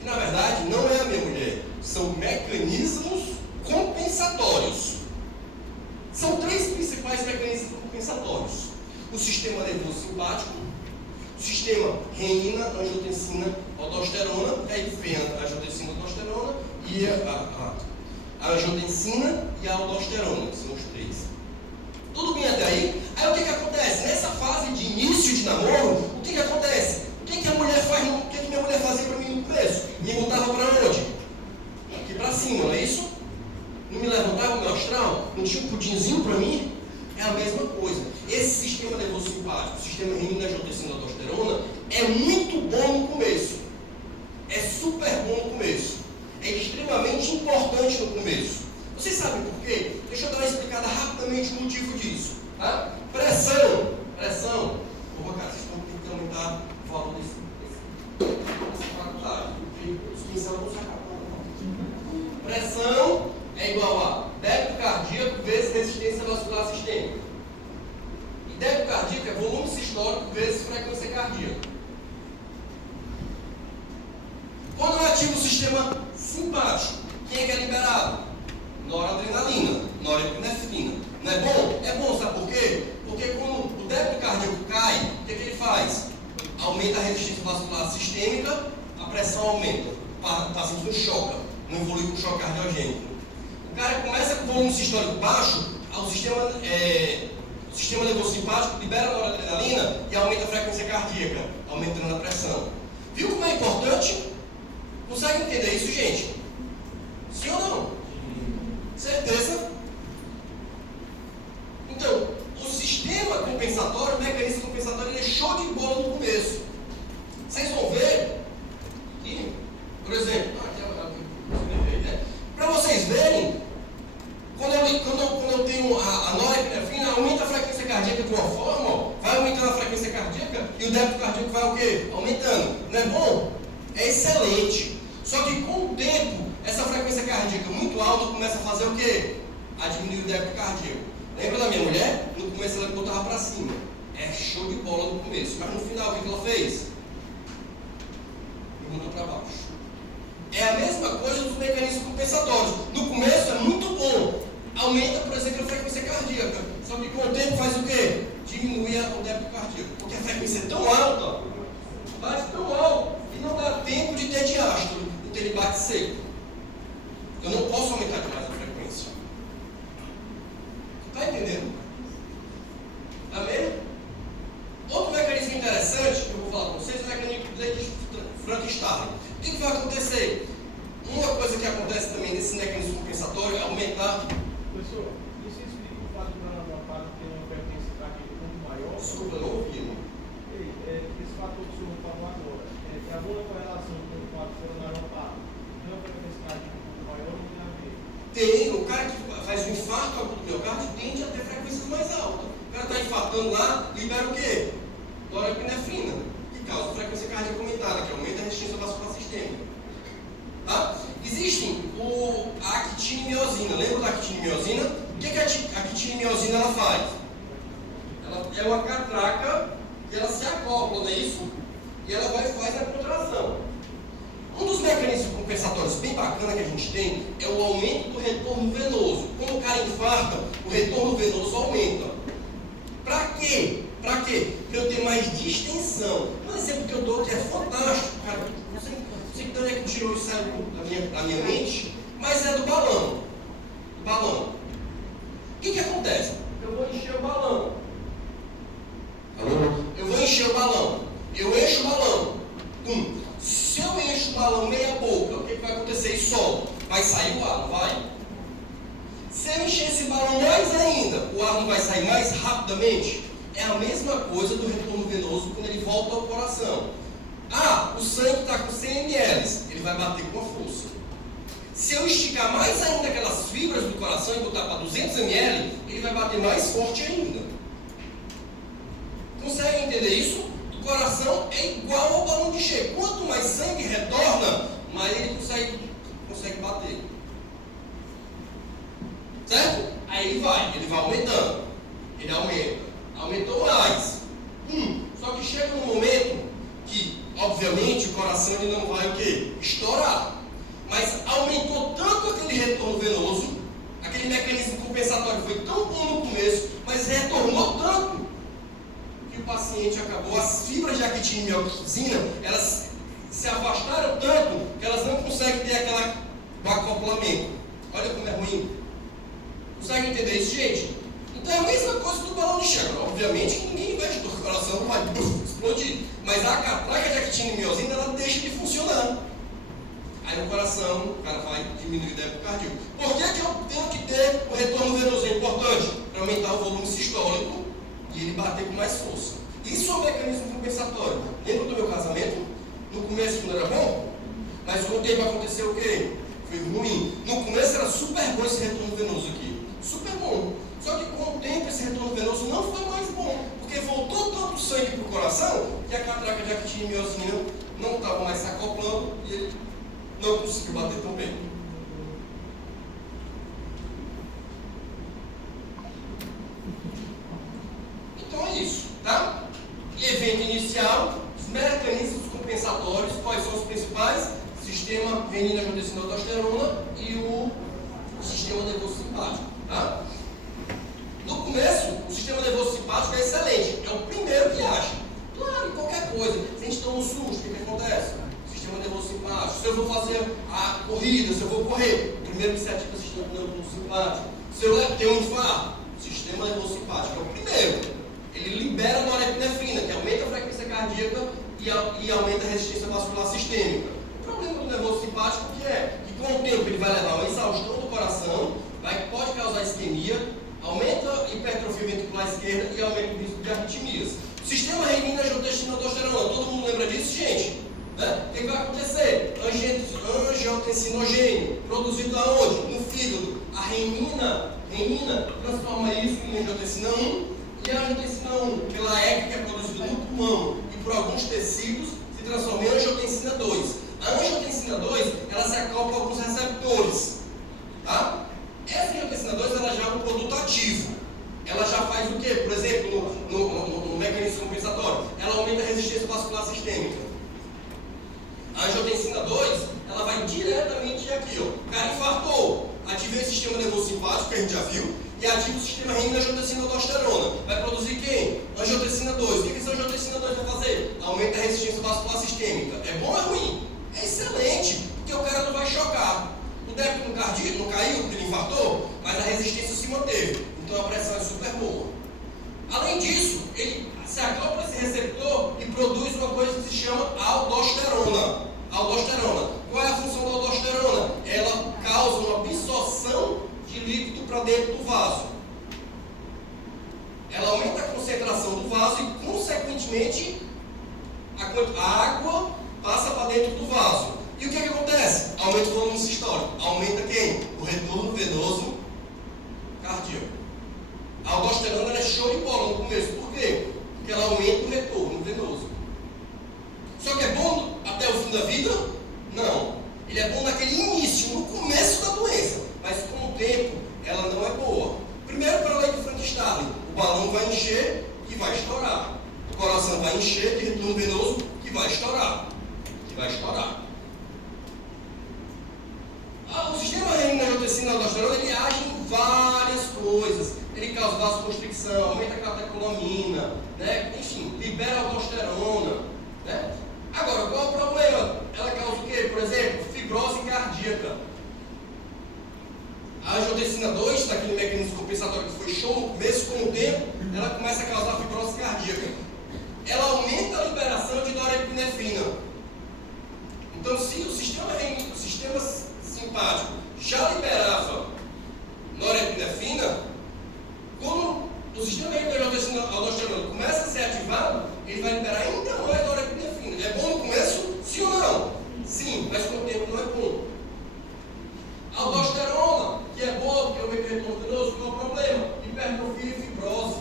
que na verdade não é a minha mulher, são mecanismos compensatórios. São três principais mecanismos compensatórios: o sistema nervoso simpático, o sistema renina, angiotensina, aldosterona, aí vem a angiotensina, aldosterona e a angiotensina e a aldosterona, que são os três. Tudo bem até aí? Aí o que acontece? Nessa fase de início de namoro, o que acontece? O que a mulher faz? O que minha mulher fazia para mim no começo? Me botava para onde? Aqui para cima, não é isso? Não me levantava o meu astral? Não tinha um pudinzinho para mim? É a mesma coisa. Esse sistema nervoso simpático, o sistema renina, angiotensina, aldosterona, é muito bom no começo. É super bom no começo. É extremamente importante no começo. Vocês sabem por quê? Deixa eu dar uma explicada rapidamente o motivo disso. Tá? Pressão. Pô, cara, vocês estão tendo que aumentar o valor dessa faculdade. Os pincéis vão sacar. Pressão é igual a débito cardíaco vezes resistência vascular sistêmica. E débito cardíaco é volume sistólico vezes frequência cardíaca. Quando eu ativo o sistema simpático, quem é que é liberado? Noradrenalina, norepinefrina. Não é bom? É bom, sabe por quê? Porque quando o débito cardíaco cai, o que ele faz? Aumenta a resistência vascular sistêmica, a pressão aumenta. O paciente não choca, não evolui com choque cardiogênico. O cara começa com volume sistólico baixo, o sistema nervoso simpático libera a noradrenalina e aumenta a frequência cardíaca, aumentando a pressão. Viu como é importante? Consegue entender isso, gente? Sim ou não? Certeza? Então, o sistema compensatório, o mecanismo compensatório, ele é show de bola no começo. Vocês vão ver que, por exemplo, para vocês verem, quando eu tenho a norepinefrina, aumenta a frequência cardíaca de uma forma, ó, vai aumentando a frequência cardíaca e o débito cardíaco vai o quê? Aumentando. Não é bom? É excelente. Só que com o tempo, essa frequência cardíaca muito alta começa a fazer o quê? A diminuir o débito cardíaco. Lembra da minha mulher? No começo ela botava para cima. É show de bola no começo. Mas no final, o que ela fez? Perguntou para baixo. É a mesma coisa dos mecanismos compensatórios. No começo é muito bom. Aumenta, por exemplo, a frequência cardíaca. Só que com o tempo faz o quê? Diminui o débito cardíaco. Porque a frequência é tão alta, bate tão alto, que não dá tempo de ter diástole. Então ele bate seco. Eu não posso aumentar demais a frequência. Está entendendo? Amém? Outro mecanismo interessante que eu vou falar com vocês é o mecanismo de Frankenstein. O que vai acontecer? Uma coisa que acontece também nesse mecanismo compensatório é aumentar. Professor, isso explica o fato de uma parte ter uma frequência cardíaca muito maior? Desculpa, eu não ouvi. Esse fator que o senhor falou agora, tem alguma correlação com o fato de coronariopata? Tem uma frequência cardíaca um pouco maior, não tem a ver? Tem, o cara que faz um infarto agudo do miocárdio tende a ter frequências mais altas. O cara está infartando lá, libera o quê? Norepinefrina, que causa frequência cardíaca aumentada, que aumenta a resistência vascular sistêmica. Tá? Existe a actina e miosina. Lembra da actina e miosina? O que a actina e miosina ela faz? Ela é uma catraca e ela se acopla, não é isso? E ela faz a contração. Um dos mecanismos compensatórios bem bacana que a gente tem é o aumento do retorno venoso. Quando o cara infarta, o retorno venoso aumenta. Para quê? Para quê? Para eu ter mais distensão. Um exemplo que eu dou que é fantástico, cara. Não sei de onde é que tirou isso da minha mente, mas é do balão. Do balão. O que acontece? Eu vou encher o balão. Eu vou encher o balão. Eu encho o balão. Se eu encho o balão meia boca, o que vai acontecer? E solto. Vai sair o ar, não vai? Se eu encher esse balão mais ainda, o ar não vai sair mais rapidamente? É a mesma coisa do retorno venoso quando ele volta ao coração. O sangue está com 100 ml, ele vai bater com a força. Se eu esticar mais ainda aquelas fibras do coração e botar para 200 ml, ele vai bater mais forte ainda. Consegue entender isso? O coração é igual ao balão de cheio. Quanto mais sangue retorna, mais ele consegue bater. Certo? Aí ele vai aumentando. Ele aumenta. Aumentou mais. Só que chega um momento que, obviamente, o coração ele não vai o quê? Estourar. Mas aumentou tanto aquele retorno venoso, aquele mecanismo compensatório foi tão bom no começo, mas retornou tanto que o paciente acabou, as fibras de actina e miosina, elas se afastaram tanto que elas não conseguem ter o acoplamento. Olha como é ruim. Consegue entender isso, gente? Então é a mesma coisa do balão de chá. Obviamente que ninguém vai estourar, o coração vai explodir. Mas a catraca de actina e miosina, ela deixa de funcionar. Aí o coração, o cara vai diminuir o débito cardíaco. Por que eu tenho que ter o retorno venoso? É importante para aumentar o volume sistólico e ele bater com mais força. Isso é um mecanismo compensatório. Lembra do meu casamento? No começo não era bom, mas com o tempo aconteceu o quê? Foi ruim. No começo era super bom esse retorno venoso aqui. Super bom. Só que com o tempo esse retorno venoso não foi mais bom, porque voltou tanto sangue para o coração que a catraca de actina e miosina não estava mais se acoplando e ele não conseguiu bater tão bem. Então é isso, tá? E evento inicial, os mecanismos compensatórios, quais são os principais? Sistema renina-angiotensina-aldosterona e o sistema nervoso simpático, tá? No começo, o sistema nervoso simpático é excelente, é o primeiro que acha. Claro, em qualquer coisa, se a gente toma um susto, o que acontece? Sistema nervoso simpático. Se eu vou fazer a corrida, se eu vou correr, o primeiro que se ativa é o sistema nervoso simpático. Se eu tenho um infarto, sistema nervoso simpático é o primeiro. Ele libera a norepinefrina, que aumenta a frequência cardíaca e aumenta a resistência vascular sistêmica. O problema do nervoso simpático que com o tempo ele vai levar uma exaustão do coração, pode causar isquemia, aumenta a hipertrofia ventricular esquerda e aumenta o risco de arritmias. O sistema renina, angiotensina, aldosterona, todo mundo lembra disso, gente? Né? O que vai acontecer? Angiotensinogênio, produzido aonde? No fígado. A renina transforma isso em angiotensina 1 e a angiotensina 1, pela ECA, que é produzida no pulmão e por alguns tecidos, se transforma em angiotensina 2. A angiotensina 2, ela se acopla a alguns receptores. Tá? Essa angiotensina 2, ela já é um produto ativo. Ela já faz o quê? Por exemplo, no mecanismo compensatório, ela aumenta a resistência vascular sistêmica. A angiotensina 2, ela vai diretamente aqui, ó. O cara infartou, ativei o sistema nervoso simpático, que a gente já viu, e ativa o sistema renina, angiotensina, aldosterona. Vai produzir quem? Angiotensina 2. O que essa angiotensina 2 vai fazer? Aumenta a resistência vascular sistêmica. É bom ou é ruim? É excelente, porque o cara não vai chocar. O débito no cardíaco não caiu porque ele infartou, mas a resistência se manteve. Então a pressão é super boa. Além disso, ele se acopla esse receptor e produz uma coisa que se chama aldosterona. Aldosterona. Qual é a função da aldosterona? Ela causa uma absorção de líquido para dentro do vaso. Ela aumenta a concentração do vaso e, consequentemente, a água passa para dentro do vaso. E o que acontece? Aumenta o volume sistólico. Aumenta quem? O retorno venoso cardíaco. A aldosterona é show de bola no começo. Por quê? Porque ela aumenta o retorno venoso. Só que é bom até o fim da vida? Não. Ele é bom naquele início, no começo da doença. Mas com o tempo, ela não é boa. Primeiro, para a lei de Frankenstein, o balão vai encher e vai estourar. O coração vai encher de retorno venoso e vai estourar. O sistema renina, angiotensina, aldosterona, ele age em várias coisas. Ele causa vasoconstricção, aumenta a catecolamina, né? Enfim, libera a aldosterona, né? Agora, qual é o problema? Ela causa o quê? Por exemplo, fibrose cardíaca. A angiotensina 2, naquele mecanismo compensatório que foi show no começo, com o tempo, ela começa a causar fibrose cardíaca. Ela aumenta a liberação de norepinefrina. Então, se o sistema simpático já liberava norepinefrina, quando o sistema renina, aldosterona começa a ser ativado, ele vai liberar ainda mais norepinefrina. É bom no começo? Sim ou não? Sim, mas com o tempo não é bom. A aldosterona, que é boa porque aumenta o retorno venoso, qual é o problema? Hipertrofia e fibrose.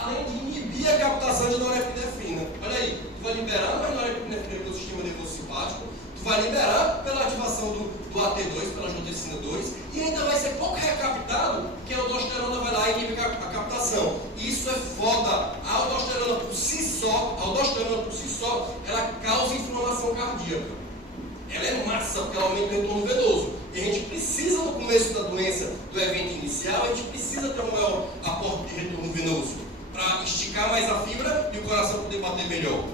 Além de inibir a captação de norepinefrina. Olha aí, tu vai liberar mais norepinefrina pelo sistema nervoso simpático, tu vai liberar pela ativação do AT2, pela angiotensina 2, e ainda vai ser pouco recaptado, porque a aldosterona vai lá e inibe a captação. Isso é foda. A aldosterona por si só, ela causa inflamação cardíaca. Ela é massa, porque ela aumenta o retorno venoso. E a gente precisa, no começo da doença, do evento inicial, a gente precisa ter um maior aporte de retorno venoso, para esticar mais a fibra e o coração poder bater melhor.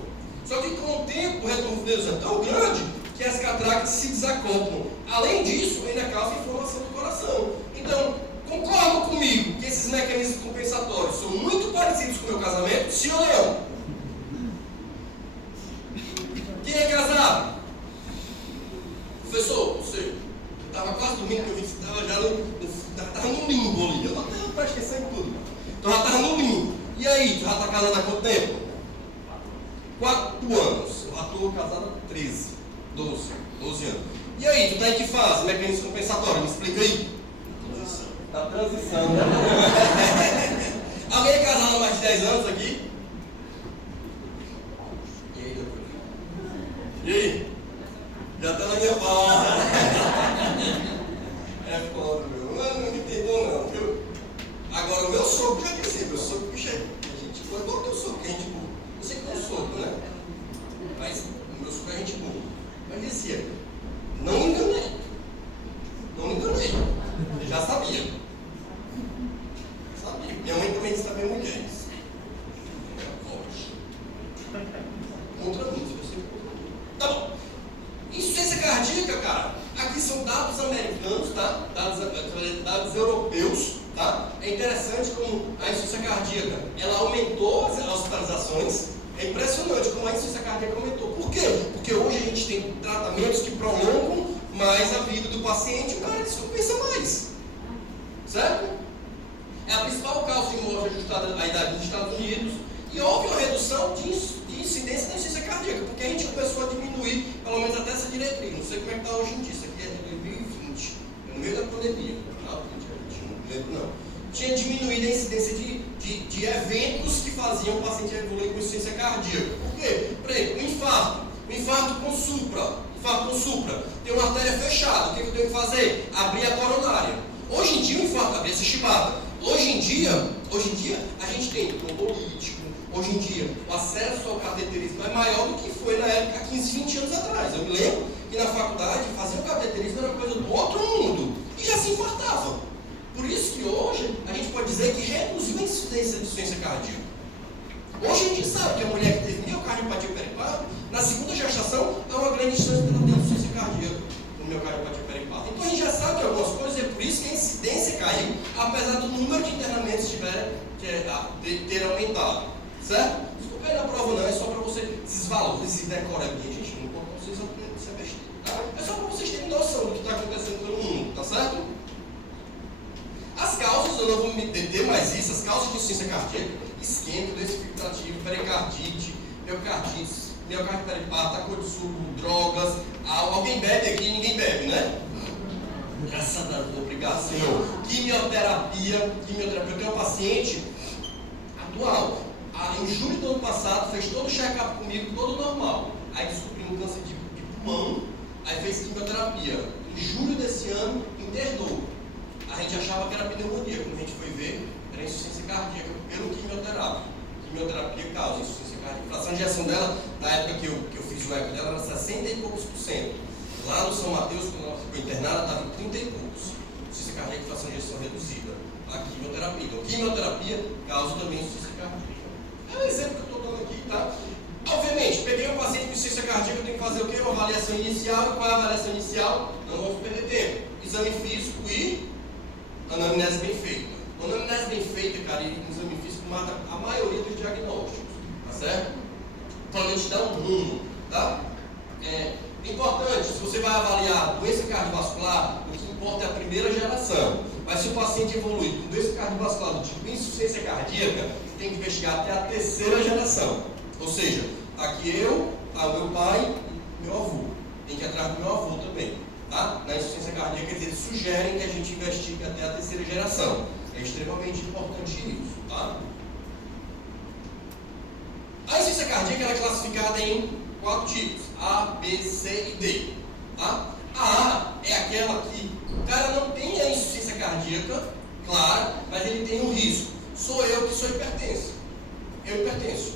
Só que com o tempo, o retorno venoso é tão grande que as catractas se desacoplam. Além disso, ainda causa inflamação do coração. Então, concordam comigo que esses mecanismos compensatórios são muito parecidos com o meu casamento? Sim ou não? Quem é casado? Professor, você estava quase dormindo, que eu vi que você estava já no limbo ali. Eu não para esquecer tudo. Então já estava no limbo. E aí, tu já está casado há quanto tempo? 4 anos. Eu já estou casado há 12 anos. E aí, tu está em que fase? Mecanismo compensatório, me explica aí. Tá transição. Alguém é casado há mais de 10 anos aqui? E aí, doutor? E aí? Já tá na minha fala. É foda, meu. Não me entendeu não, viu? Agora o meu sogro já disse, meu sogro, bicho, a gente boa, igual o teu sogro, que é gente boa. Eu sei que é um sogro, né? Mas o meu sogro é gente boa. Mas dizia, não me enganei. Eu já sabia. Minha mãe também sabia mulheres. Contra mim, se você. Tá bom. Insuficiência cardíaca, cara, aqui são dados americanos, tá? Dados europeus, tá? É interessante como a insuficiência cardíaca, ela aumentou as hospitalizações, É impressionante como a insuficiência cardíaca aumentou. Por quê? Porque hoje a gente tem tratamentos que prolongam mais a vida do paciente e o cara descompensa mais. Certo? É a principal causa de morte ajustada à idade nos Estados Unidos e houve uma redução de incidência da insuficiência cardíaca, porque a gente começou a diminuir, pelo menos até essa diretriz. Não sei como é que está hoje em dia, isso aqui é de 2020, no meio da pandemia. Não lembro não. Tinha diminuído a incidência de eventos que faziam o paciente evoluir com insuficiência cardíaca. Por quê? Por exemplo, um infarto com supra, tem uma artéria fechada, o que eu tenho que fazer? Abrir a coronária. Hoje em dia, o infarto, abrir essa chibata. Hoje em dia, a gente tem trombolítico. Hoje em dia, o acesso ao cateterismo é maior do que foi na época, há 15, 20 anos atrás. Eu me lembro que na faculdade, fazer o cateterismo era coisa do outro mundo e já se infartava. Por isso que hoje a gente pode dizer que reduziu a incidência de insuficiência cardíaca. Hoje a gente sabe que a mulher que teve miocardiopatia peripática, na segunda gestação, há uma grande chance de ela ter insuficiência cardíaca no miocardiopatia peripática. Então a gente já sabe de algumas coisas, e é por isso que a incidência caiu, apesar do número de internamentos ter aumentado. Certo? Desculpa aí na prova não, é só para você, esses valores se decorar bem, gente, não conta vocês aprendendo isso é besteira, tá? É só para vocês terem noção do que está acontecendo pelo mundo, tá certo? As causas, eu não vou me deter mais isso, as causas de insuficiência cardíaca, isquêmico, doença fibrilativa, pericardite, miocárdio peripático, taco de suco, drogas. Alguém bebe aqui? Ninguém bebe, né? Graças a Deus, obrigado, Senhor. Quimioterapia. Eu tenho um paciente atual. Em julho do ano passado, fez todo o check-up comigo, todo normal. Aí descobriu um câncer de pulmão, aí fez quimioterapia. Em julho desse ano, internou. A gente achava que era pneumonia, quando a gente foi ver, era insuficiência cardíaca pelo quimioterapia. Quimioterapia causa insuficiência cardíaca. A fração de ejeção dela, na época que eu fiz o eco dela, era 60 e poucos %. Lá no São Mateus, quando ela ficou internada, estava em 30 e poucos. Insuficiência cardíaca e fração de ejeção reduzida. A quimioterapia. Então, quimioterapia causa também insuficiência cardíaca. É um exemplo que eu estou dando aqui, tá? Obviamente, peguei um paciente com insuficiência cardíaca, eu tenho que fazer o quê? Uma avaliação inicial. E qual é a avaliação inicial? Não vamos perder tempo. Exame físico e anamnese bem feita. Anamnese bem feita, cara, e exame físico mata a maioria dos diagnósticos, tá certo? Então a gente dá um rumo, tá? Importante, se você vai avaliar doença cardiovascular, o que importa é a primeira geração. Mas se o paciente evolui com doença cardiovascular do tipo insuficiência cardíaca, você tem que investigar até a terceira geração. Ou seja, tá aqui eu, tá o meu pai e meu avô. Tem que ir atrás do meu avô também. Tá? Na insuficiência cardíaca, eles sugerem que a gente investigue até a terceira geração. É extremamente importante isso. Tá? A insuficiência cardíaca ela é classificada em 4 tipos: A, B, C e D. Tá? A A é aquela que o cara não tem a insuficiência cardíaca, claro, mas ele tem um risco. Sou eu que sou hipertenso. Eu hipertenso.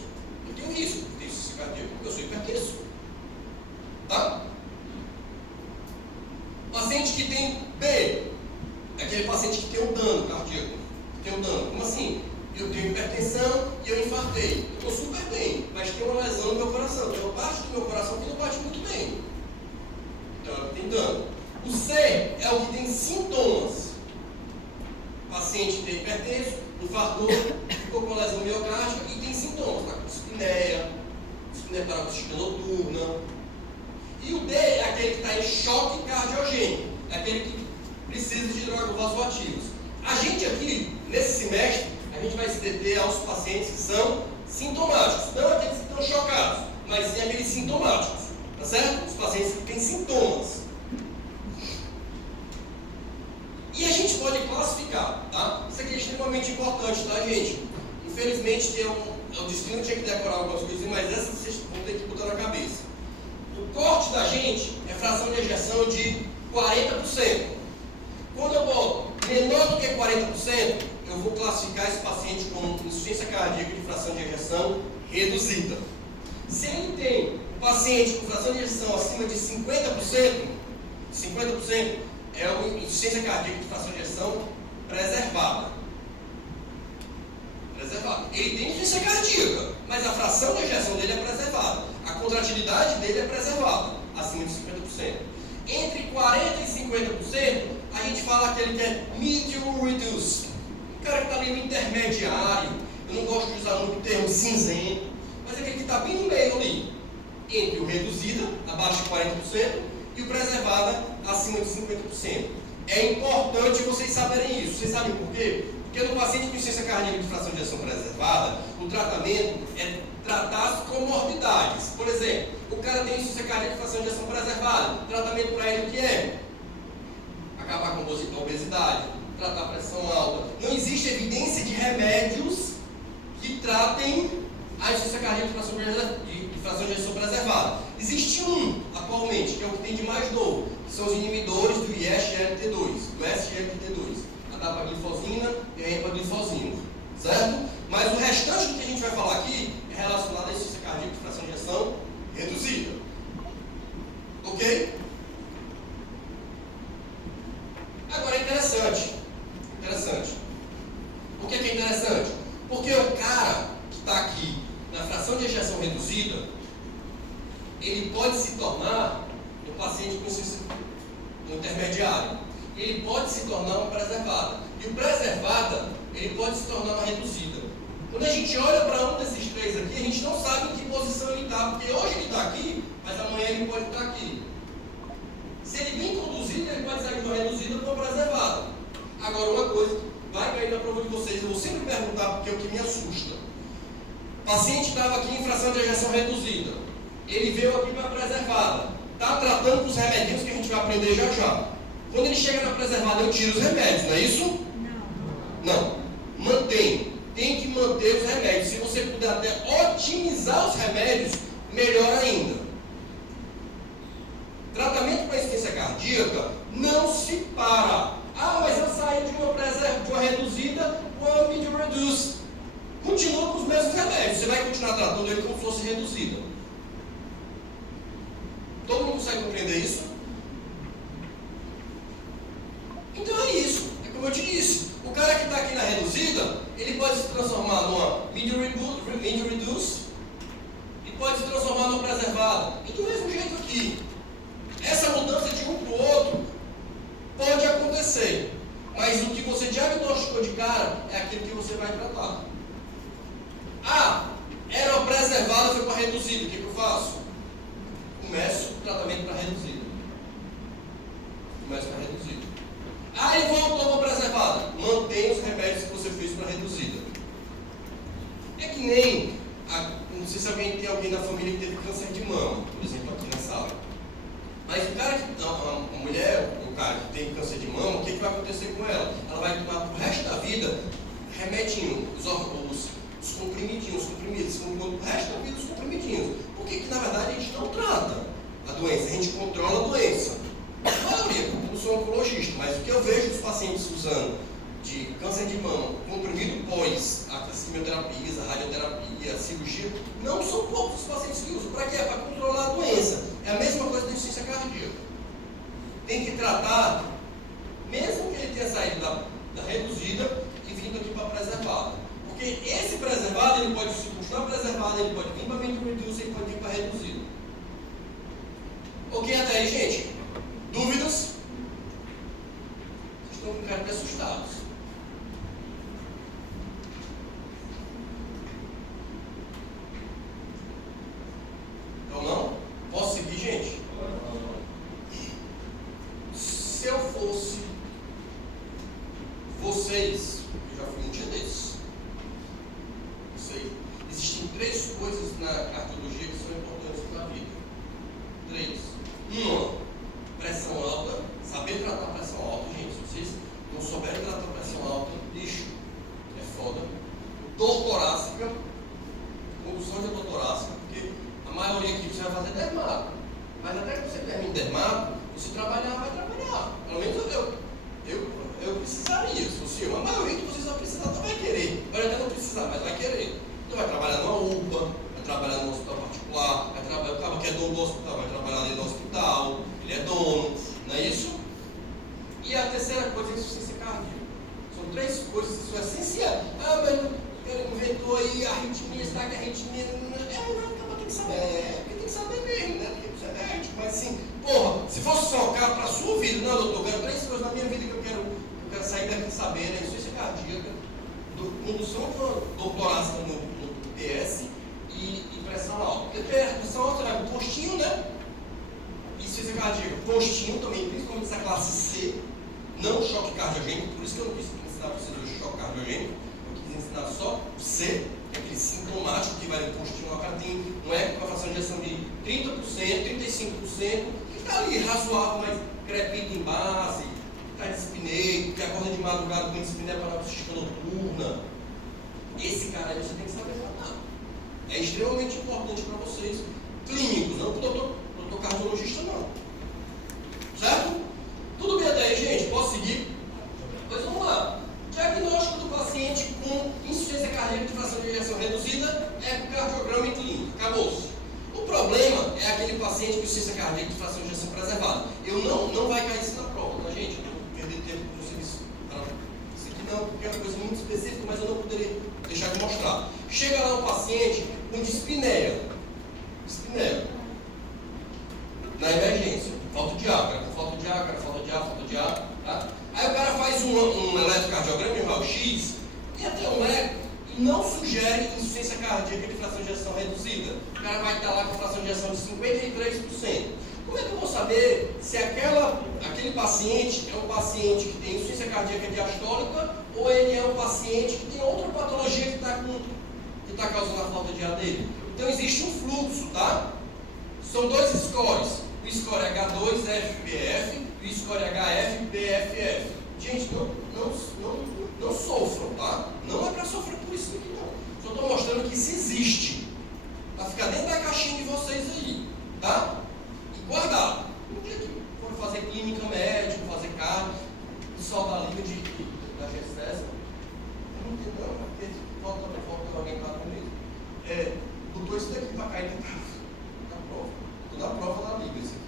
Eu tenho um risco de ter insuficiência cardíaca, porque eu sou hipertenso. Tá? Paciente que tem B, é aquele paciente que tem um dano cardíaco. Tem um dano. Como assim? Eu tenho hipertensão e eu infartei. Eu estou super bem, mas tem uma lesão no meu coração. Tem uma parte do meu coração que não bate muito bem. Então, tem dano. O C é o que tem sintomas. O paciente tem hipertenso, infartou, ficou com lesão miocárdica e tem sintomas. Está com dispneia paroxística noturna. E o D é aquele que está em choque cardiogênico. É aquele que precisa de drogas vasoativas. A gente aqui, nesse semestre, a gente vai se deter aos pacientes que são sintomáticos. Não aqueles que estão chocados, mas sim aqueles sintomáticos. Tá certo? Os pacientes que têm sintomas. E a gente pode classificar, tá? Isso aqui é extremamente importante, tá, gente? Infelizmente, o destino tinha que decorar algumas coisas, mas essas vocês vão ter que botar na cabeça. O corte da gente é fração de ejeção de 40%. Quando eu boto menor do que 40%, eu vou classificar esse paciente como insuficiência cardíaca de fração de ejeção reduzida. Se ele tem um paciente com fração de ejeção acima de 50% é uma insuficiência cardíaca de fração de ejeção preservada. Ele tem insuficiência cardíaca, mas a fração de ejeção dele é preservada. A contratilidade dele é preservada, acima de 50%. Entre 40% e 50%, a gente fala aquele que é medium reduced. O cara que está ali no intermediário. Eu não gosto de usar muito o termo cinzento, mas aquele que está bem no meio ali, entre o reduzida, abaixo de 40%, e o preservada, acima de 50%. É importante vocês saberem isso. Vocês sabem por quê? Porque no paciente com insuficiência cardíaca de fração de ejeção preservada, o tratamento é tratar as comorbidades. Por exemplo, o cara tem insuficiência cardíaca de fração de ejeção preservada. O tratamento para ele o que é? Acabar com a obesidade, tratar a pressão alta. Não existe evidência de remédios que tratem a insuficiência cardíaca de fração de ejeção preservada. Existe um, atualmente, que é o que tem de mais novo, que são os inibidores do SGLT2, a dapaglifosina e a empaglifosina, certo? Mas o restante do que a gente vai falar aqui é relacionado à insuficiência cardíaca de fração de ejeção reduzida. Ok? Agora é interessante. Por que é interessante? Porque o cara que está aqui na fração de ejeção reduzida, ele pode se tornar um paciente com insuficiência intermediária. Ele pode se tornar uma preservada. E o preservada, ele pode se tornar uma reduzida. Quando a gente olha para um desses três aqui, a gente não sabe em que posição ele está, porque hoje ele está aqui, mas amanhã ele pode estar aqui. Se ele bem conduzido, ele pode sair de uma reduzida para uma preservada. Agora, uma coisa, vai cair na prova de vocês, eu vou sempre perguntar porque é o que me assusta. O paciente estava aqui em fração de ejeção reduzida. Ele veio aqui para a preservada. Está tratando com os remedinhos que a gente vai aprender já já. Quando ele chega na preservada, eu tiro os remédios, não é isso? Não. Mantém. Tem que manter os remédios. Se você puder até otimizar os remédios, melhor ainda. Tratamento para insuficiência cardíaca não se para. Ah, mas eu saí de uma reduzida para uma medium reduce. Continua com os mesmos remédios. Você vai continuar tratando ele como se fosse reduzida. Todo mundo consegue compreender isso? Então é isso. É como eu te disse. O cara que está aqui na reduzida, ele pode se transformar numa medium reduce e pode se transformar numa preservada. E do mesmo jeito aqui. Essa mudança de um para o outro pode acontecer. Mas o que você diagnosticou de cara é aquilo que você vai tratar. Ah, era uma preservada, foi para reduzida. O que eu faço? Começo o tratamento para reduzida. Ah, ele voltou para preservada. Mantenha os remédios que você fez para reduzida. É que nem, não sei se tem alguém na família que teve câncer de mama, por exemplo, aqui na sala. Mas o cara que, a mulher, o cara que tem câncer de mama, o que vai acontecer com ela? Ela vai tomar pro resto da vida remedinho, os comprimidinhos, pro resto da vida os comprimidinhos. Por que na verdade a gente não trata a doença, a gente controla a doença. A maioria, eu não sou oncologista, mas o que eu vejo dos pacientes usando de câncer de mama, comprimido pós as quimioterapias, a radioterapia, a cirurgia, não são poucos os pacientes que usam. Para quê? Para controlar a doença. É a mesma coisa da insuficiência cardíaca. Tem que tratar, mesmo que ele tenha saído da reduzida e vindo aqui para a preservada. Porque esse preservado, ele pode se continuar preservado, ele pode vir para medium reduce, ele pode vir para reduzida. Ok até aí, gente? Dúvidas? Vocês estão com cara de assustados. Então não? Posso seguir, gente? Se eu fosse vocês, eu já fui um dia desses. Existem 3 coisas na cardiologia que são importantes para a vida. 3. Uma, pressão alta. Saber tratar pressão alta, gente. Se vocês não souberem tratar pressão alta, lixo. É foda. Dor torácica. Condução de dor torácica. Porque a maioria aqui você vai fazer dermato. Mas até que você termine dermato, você trabalhar, vai trabalhar. Pelo menos eu precisaria. Se fosse eu, a maioria que vocês vão precisar também vai querer. Pode até não precisar, mas vai querer. Então vai trabalhar numa UPA, vai trabalhar num hospital particular, vai trabalhar, o cara que é dono do hospital, vai trabalhar dentro do hospital, ele é dono, não é isso? E a terceira coisa é a insuficiência cardíaca. São 3 coisas que são essenciais. Ah, mas ele inventou aí a arritmia, está que a arritmia. Tem que saber, tem que saber mesmo, né? Porque você é médico, mas assim, porra, se fosse focar para a sua vida, não, doutor, eu quero 3 coisas na minha vida que eu quero sair daqui sabendo, é insuficiência cardíaca, condução de uma dor torácica no PS e postinho também, principalmente essa classe C, não choque cardiogênico, por isso que eu não quis ensinar vocês hoje choque cardiogênico, eu quis ensinar só o C, que é aquele sintomático que vai no postinho, o cara tem um eco com a fração de ejeção de 30%, 35%, que está ali razoável, mas crepita em base, está dispneia, que acorda de madrugada com dispneia paroxística noturna. Esse cara aí você tem que saber tratar. É extremamente importante para vocês, clínicos, não para o doutor cardiologista, não. Certo? Tudo bem até aí, gente? Posso seguir? Pois vamos lá. Diagnóstico do paciente com insuficiência cardíaca de fração de ejeção reduzida, ecocardiograma e clínica. Acabou-se. O problema é aquele paciente com insuficiência cardíaca de fração de ejeção preservada. Não vai cair isso na prova, tá, gente? Eu não vou perder tempo com vocês. Isso aqui não, porque é uma coisa muito específica, mas eu não poderia deixar de mostrar. Chega lá um paciente com dispneia. Na emergência. Falta de ar, falta de ar. Tá? Aí o cara faz um eletrocardiograma em raio-x e até um eco e não sugere insuficiência cardíaca de fração de ejeção reduzida. O cara vai estar lá com fração de ejeção de 53%. Como é que eu vou saber se aquele paciente é um paciente que tem insuficiência cardíaca diastólica ou ele é um paciente que tem outra patologia que está causando a falta de ar dele? Então existe um fluxo, tá? São dois scores. O score H2FBF e o score HFBFF. Gente, não sofram, tá? Não é para sofrer por isso aqui, não. Só estou mostrando que isso existe. Para ficar dentro da caixinha de vocês aí, tá? E guardar. No dia que for fazer clínica médica, fazer cardio, e solta a liga da GSS, não tem não, porque falta alguém que está comigo. Botou isso daqui para cair dentro da prova. Toda a prova da liga, isso aqui.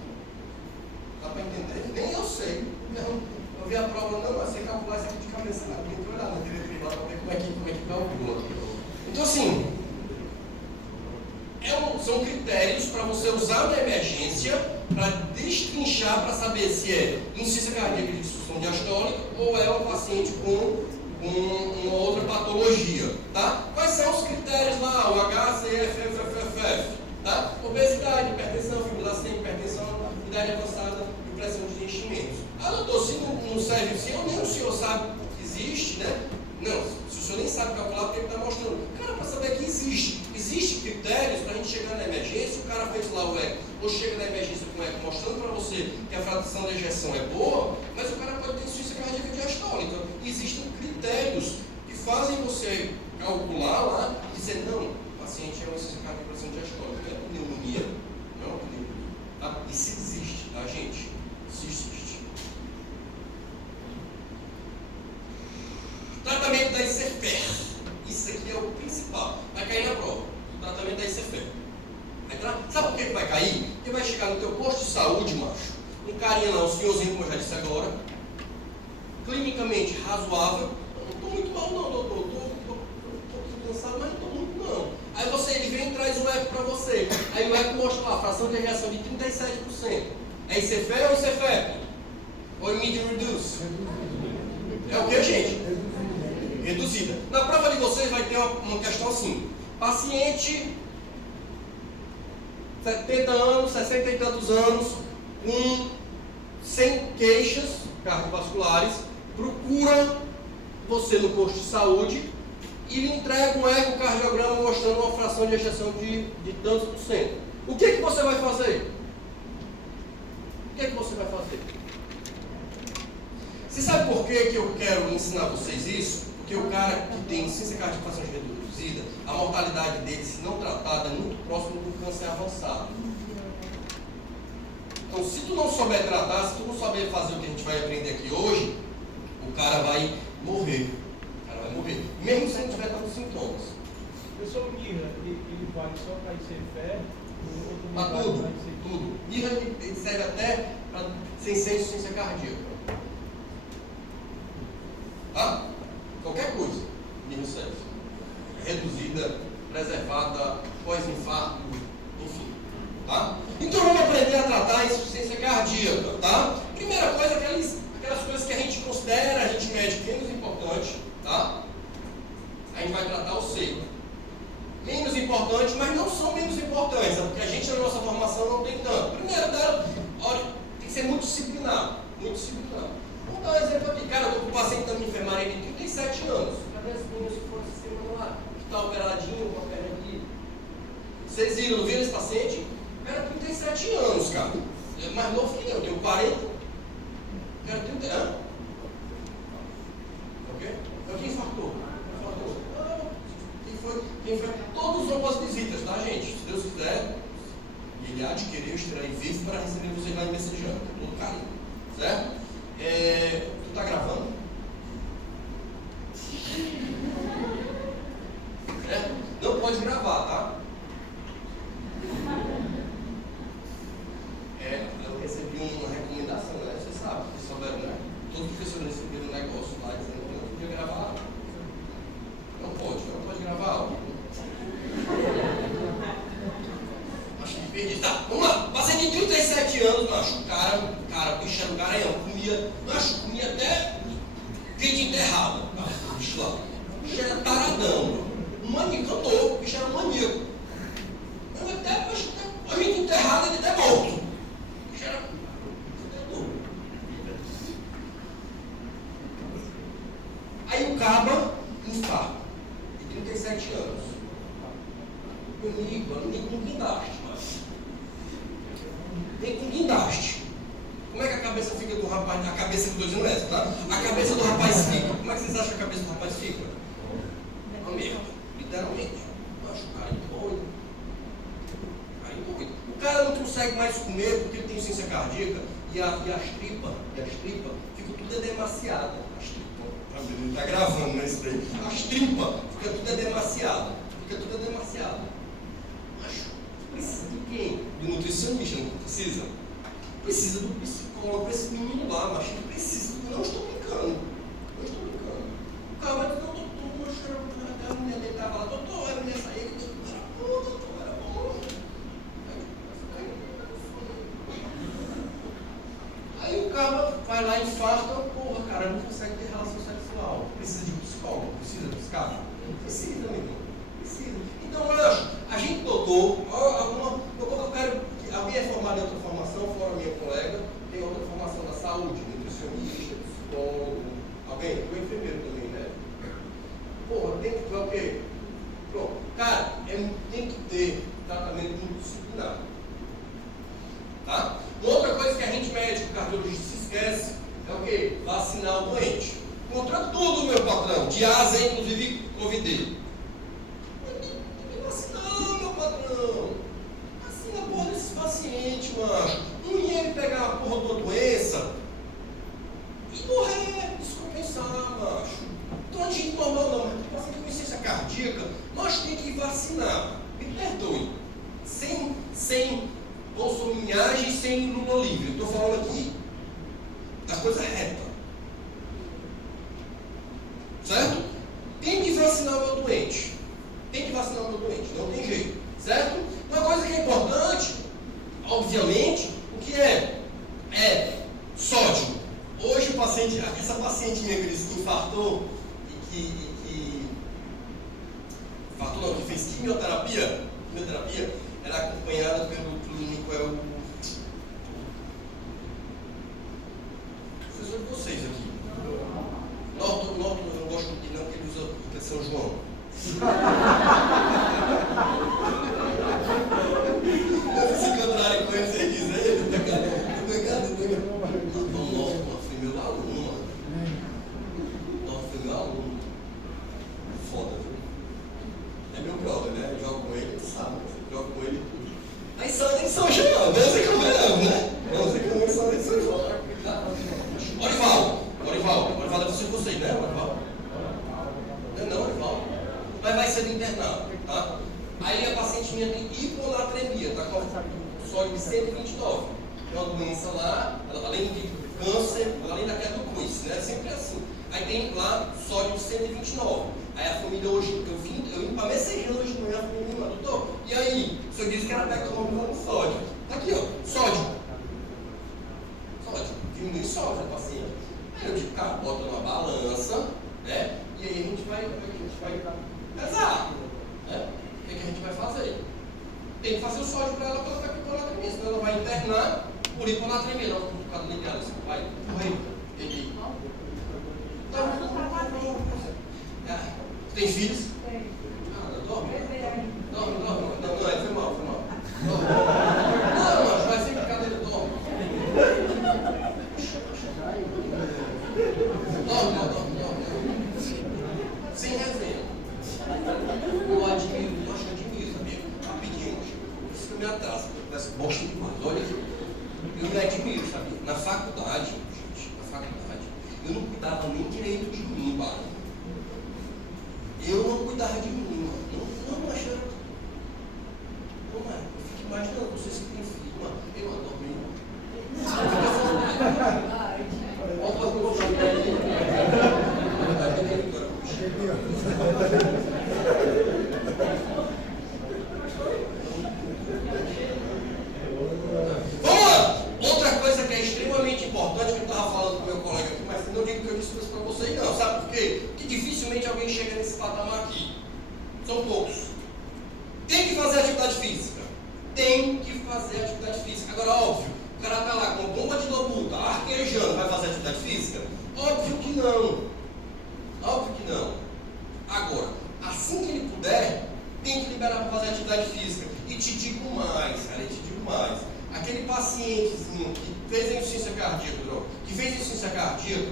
Dá para entender? Nem eu sei. Não, eu vi a prova, não, mas sei calcular isso aqui de cabeça, não. Tem que olhar na diretriz lá para ver como é que calcula. Então, assim, são critérios para você usar na emergência para destrinchar, para saber se é insuficiência cardíaca de disfunção diastólica ou é um paciente com uma outra patologia, tá? Quais são os critérios lá? O HCFFFF, tá? Obesidade, hipertensão, fibrilação, hipertensão, idade avançada e pressão de enchimentos. Ah, doutor, se não serve assim, ou nem o senhor sabe que existe, né? Não, se o senhor nem sabe calcular, porque ele está mostrando. Cara, para saber que existe. Existem critérios para a gente chegar na emergência, o cara fez lá o eco, ou chega na emergência com o eco mostrando para você que a fração da ejeção é boa, mas o cara pode ter insuficiência cardíaca diastólica. Existem critérios que fazem você calcular lá e dizer, não, o paciente é uma insuficiência cardíaca de fração diastólica, não é pneumonia, não é uma pneumonia. Tá? Isso existe, tá, gente? Isso existe. Tratamento da ICFR. Isso aqui é o principal. Vai cair na prova. O tratamento da ICFR. Sabe por que vai cair? Porque vai chegar no teu posto de saúde, macho. Um carinha lá, um senhorzinho, como eu já disse agora, clinicamente razoável. Eu não estou muito mal, não, doutor. Estou cansado, mas não estou muito, não. Aí ele vem e traz o eco para você. Aí o eco mostra lá a fração de ejeção de 37%. É ICFR ou ICFR? Ou medium reduce? É o que, gente? Reduzida. Na prova de vocês vai ter uma questão assim. Paciente, 70 anos, 60 e tantos anos, sem queixas cardiovasculares, procura você no posto de saúde e lhe entrega um ecocardiograma mostrando uma fração de ejeção de tantos por cento. O que você vai fazer? O que você vai fazer? Você sabe por que eu quero ensinar vocês isso? Porque o cara que tem insuficiência cardíaca de fração reduzida, a mortalidade dele, se não tratada, é muito próximo do câncer avançado. Então, se tu não souber tratar, se tu não souber fazer o que a gente vai aprender aqui hoje, o cara vai morrer. O cara vai morrer. Mesmo se ele tiver tantos sintomas. Professor Mirra, ele vale só para ICFR? Para tudo. Mirra ele serve até para sem insuficiência cardíaca. Tá? Qualquer coisa, Mirra serve. Reduzida, preservada, pós-infarto, enfim. Tá? Então vamos aprender a tratar a insuficiência cardíaca, tá? Primeira coisa, aquelas coisas que a gente considera, a gente mede menos importante, tá? A gente vai tratar o seco. Menos importantes, mas não são menos importantes, porque a gente na nossa formação não tem tanto. Primeiro dela, olha, tem que ser muito mais novo que eu tenho 40. O cara tem 30 anos. Ok? Então quem infartou? Quem foi? Todos vão para as visitas, tá, gente? Se Deus quiser, Ele há de querer extrair vivo para receber vocês lá em Messejana, com todo carinho. Certo? Tu tá gravando? Não pode gravar, tá? Eu recebi uma recomendação, né? Você sabe, vocês souberam, né? Todos os professores receberam um negócio lá dizendo que não podia gravar. Não pode gravar áudio. Acho que perdi. Tá, vamos lá. Passei de 37 anos, macho. O cara, bicho era um garanhão. Comia até gente enterrada. O bicho lá. O bicho era taradão. Um maníaco, cantor. O bicho era um maníaco. Até a gente enterrada, ele até morto. O bicho era louco. Aí o caba infarto. 37 anos. Comigo, nem com guindaste, mas. Nem com guindaste. Como é que a cabeça fica do rapaz? A cabeça que eu estou dizendo é essa, tá? A cabeça do rapaz fica. Como é que vocês acham que a cabeça do rapaz fica? Uma merda. Literalmente. Eu acho o cara doido. O cara não consegue mais comer porque ele tem insuficiência cardíaca e as tripas ficam tudo demasiadas. Ele está gravando, né, isso daí. As tripas, fica tudo demasiado. Mas precisa de quem? Do nutricionista, não precisa? Precisa do psicólogo, para esse menino lá, mas precisa. Não estou brincando. O cara vai dizer, não, doutor, a mulher dele estava lá, doutor, a mulher saiu, doutor, era bom. Aí o cara vai lá e infarta, porra, cara, não consegue ter relação sexual. Precisa de um psicólogo, precisa de psiquiatra? Não precisa, meu irmão. Precisa. Então, olha, a gente notou, eu quero que alguém é formado em outra formação, fora minha colega, tem outra formação da saúde, nutricionista, psicólogo, alguém? O enfermeiro também, né? Porra, tem que ter o quê? Pronto. Cara, tem que ter tratamento multidisciplinar. Tá? Outra coisa que a gente médico, cardiologista, se esquece é o quê? Vacinar o doente. Contra tudo, meu patrão. De asa, inclusive, convidei. Tem que vacinar, meu patrão. Vacina a porra desses pacientes, macho. Não ia ele pegar a porra de uma doença e morrer, descompensar, macho. Então a gente normal não, mas tem paciente com insuficiência cardíaca, nós temos que vacinar. Me perdoe. Sem bolsominhagem, sem Lula livre. Estou falando aqui das coisas retas. Certo? Tem que vacinar o meu doente. Não tem jeito. Certo? Uma coisa que é importante, obviamente, o que é? Sódio. Hoje o paciente, essa paciente minha que disse que infartou que fez quimioterapia, era acompanhada pelo clínico, professor de vocês aqui. Norton, eu não gosto de não, porque ele usa porque é São João. Esse cantarem com ele, você diz, Norton foi meu aluno, Foda, viu? É meu brother, né? Eu jogo com ele, tu sabe, eu jogo com ele. Aí só nem São João, não sei como é, né? Não sei como é só nem São João. Orival é você e vocês, né, Orival? Não, Orival. Mas vai ser internado, tá? Aí a paciente minha tem hiponatremia, tá com sódio de 129. É uma doença lá, além de câncer, além da queda do Cruz, né? Sempre assim. Aí tem lá sódio de 129. Aí a família hoje, eu vim para Messejana hoje de manhã, a família me mandou, doutor, e aí? O senhor disse que era econômico no sódio. Tá aqui, ó, sódio. Diminui sódio o paciente. Aí eu digo, cara, bota numa balança, né? E aí a gente vai pesar, né? O que a gente vai fazer? Tem que fazer o sódio para ela ficar com hiponatremia, senão ela vai internar por hiponatremia, não por causa ligado, você vai morrer. Ele. Tem filhos? Tem. Dorme? Dorme. Não, foi mal. Dorme. Não, mas vai sempre ficar dentro, dorme. conversa bosta demais. Olha, eu me admiro, sabe? Na faculdade, gente, eu não cuidava nem direito de mim, pai. Eu não cuidava de mim, mano. Não achava. Ô, mano, eu fico imaginando vocês que têm filho, mano. Eu adoro meu. Olha o que eu vou falar pra ele. Vamos lá! Outra coisa que é extremamente importante, que eu estava falando com o meu colega aqui, mas não digo que eu disse isso para vocês não, sabe por quê? Porque dificilmente alguém chega nesse patamar aqui. São poucos. Tem que fazer atividade física. Tem que fazer atividade física. Agora, óbvio, o cara está lá com bomba de lobuta, arquejando, vai fazer atividade física? Óbvio que não. Óbvio que não. Agora, assim que ele puder, tem que liberar para fazer atividade física. E te digo mais, cara, aquele pacientezinho que fez a insuficiência cardíaca,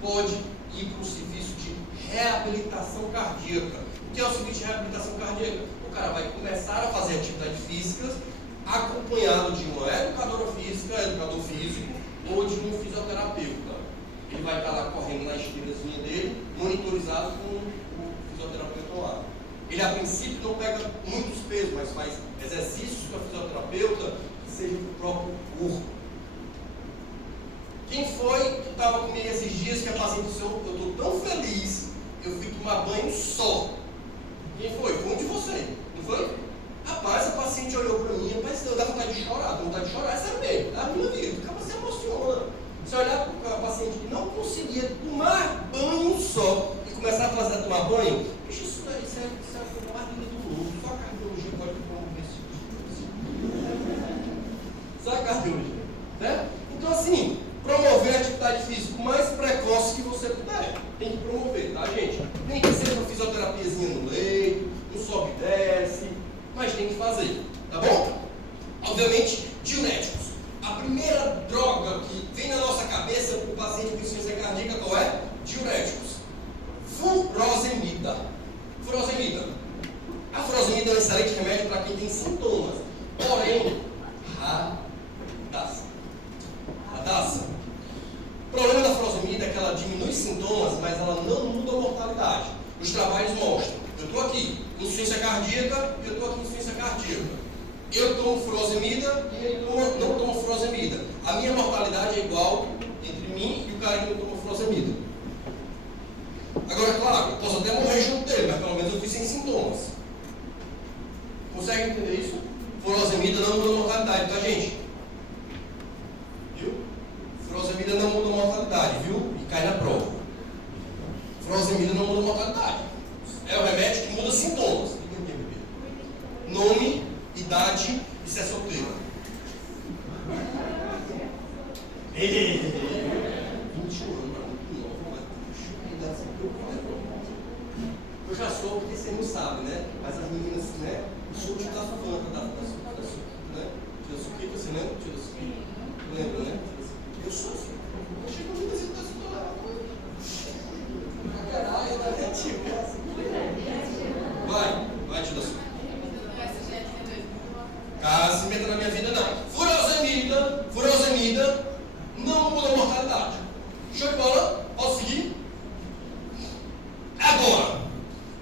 pode ir para um serviço de reabilitação cardíaca. O que é o serviço de reabilitação cardíaca? O cara vai começar a fazer atividades físicas acompanhado de uma educador físico ou de um fisioterapeuta. Ele vai estar lá correndo na esteirazinha dele, monitorizado com o fisioterapeuta lá. Ele a princípio não pega muitos pesos, mas faz exercícios com a fisioterapeuta que sejam para o próprio corpo. Quem foi que estava comigo esses dias que a paciente disse, eu estou tão feliz, eu fui tomar banho só. Quem foi? Foi um de você, não foi? Rapaz, a paciente olhou para mim, rapaz, eu dá vontade de chorar, é sério mesmo, dá a minha vida, acaba se emociona. Você olhar para o paciente que não conseguia tomar banho só e começar a tomar banho, isso é a parte do mundo, só a cardiologia pode promover esse tipo de coisa. Só a cardiologia, certo? Então assim, promover a atividade física o mais precoce que você puder. Tem que promover, tá, gente? Nem que seja uma fisioterapiazinha no leito, um sobe e desce, mas tem que fazer, tá bom? Obviamente, diuréticos. A primeira droga que vem na nossa cabeça para o paciente com insuficiência cardíaca, qual é? Diuréticos. Furosemida. A furosemida é um excelente remédio para quem tem sintomas, porém, radassa. O problema da furosemida é que ela diminui sintomas, mas ela não muda a mortalidade. Os trabalhos mostram, eu estou aqui, insuficiência cardíaca, e eu estou aqui, insuficiência cardíaca. Eu tomo furosemida e ele não toma furosemida. A minha mortalidade é igual entre mim e o cara que não toma furosemida. Agora, claro, eu posso até morrer junto dele, mas pelo menos eu fui sem sintomas. Consegue entender isso? Furosemida não muda a mortalidade, tá, gente? Viu? Furosemida não muda a mortalidade, viu? E cai na prova. Furosemida não muda a mortalidade. É o remédio que muda sintomas. Nome, idade e se é solteiro. 21 anos, muito novo, mas eu já sou, porque você não sabe, né? Mas as meninas, né? O sul da Fanta, né? Tira suquita, você lembra? Tira suquita. Lembra, né? Eu sou assim. Eu chego muitas vezes e estou lá. Caralho, né? Tipo, vai, tira suquita. Cara, se meta na minha vida, não. Furosemida não muda a mortalidade. Show de bola? Posso seguir? Agora,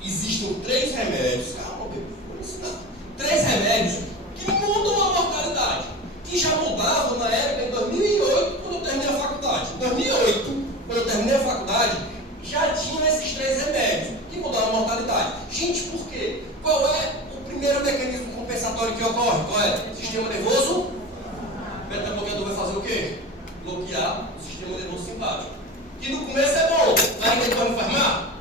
existem 3 remédios. Calma, bebê, vou ensinar. 3 remédios que mudam a mortalidade. Que já mudavam na época, em 2008, quando eu terminei a faculdade. Em 2008, quando eu terminei a faculdade, já tinham esses 3 remédios que mudaram a mortalidade. Gente, por quê? Qual é o primeiro mecanismo compensatório que ocorre? Qual é? Sistema nervoso. Beta-bloqueador vai fazer o quê? Bloquear o sistema nervoso simpático. Que no começo é bom, mas depois não faz mal.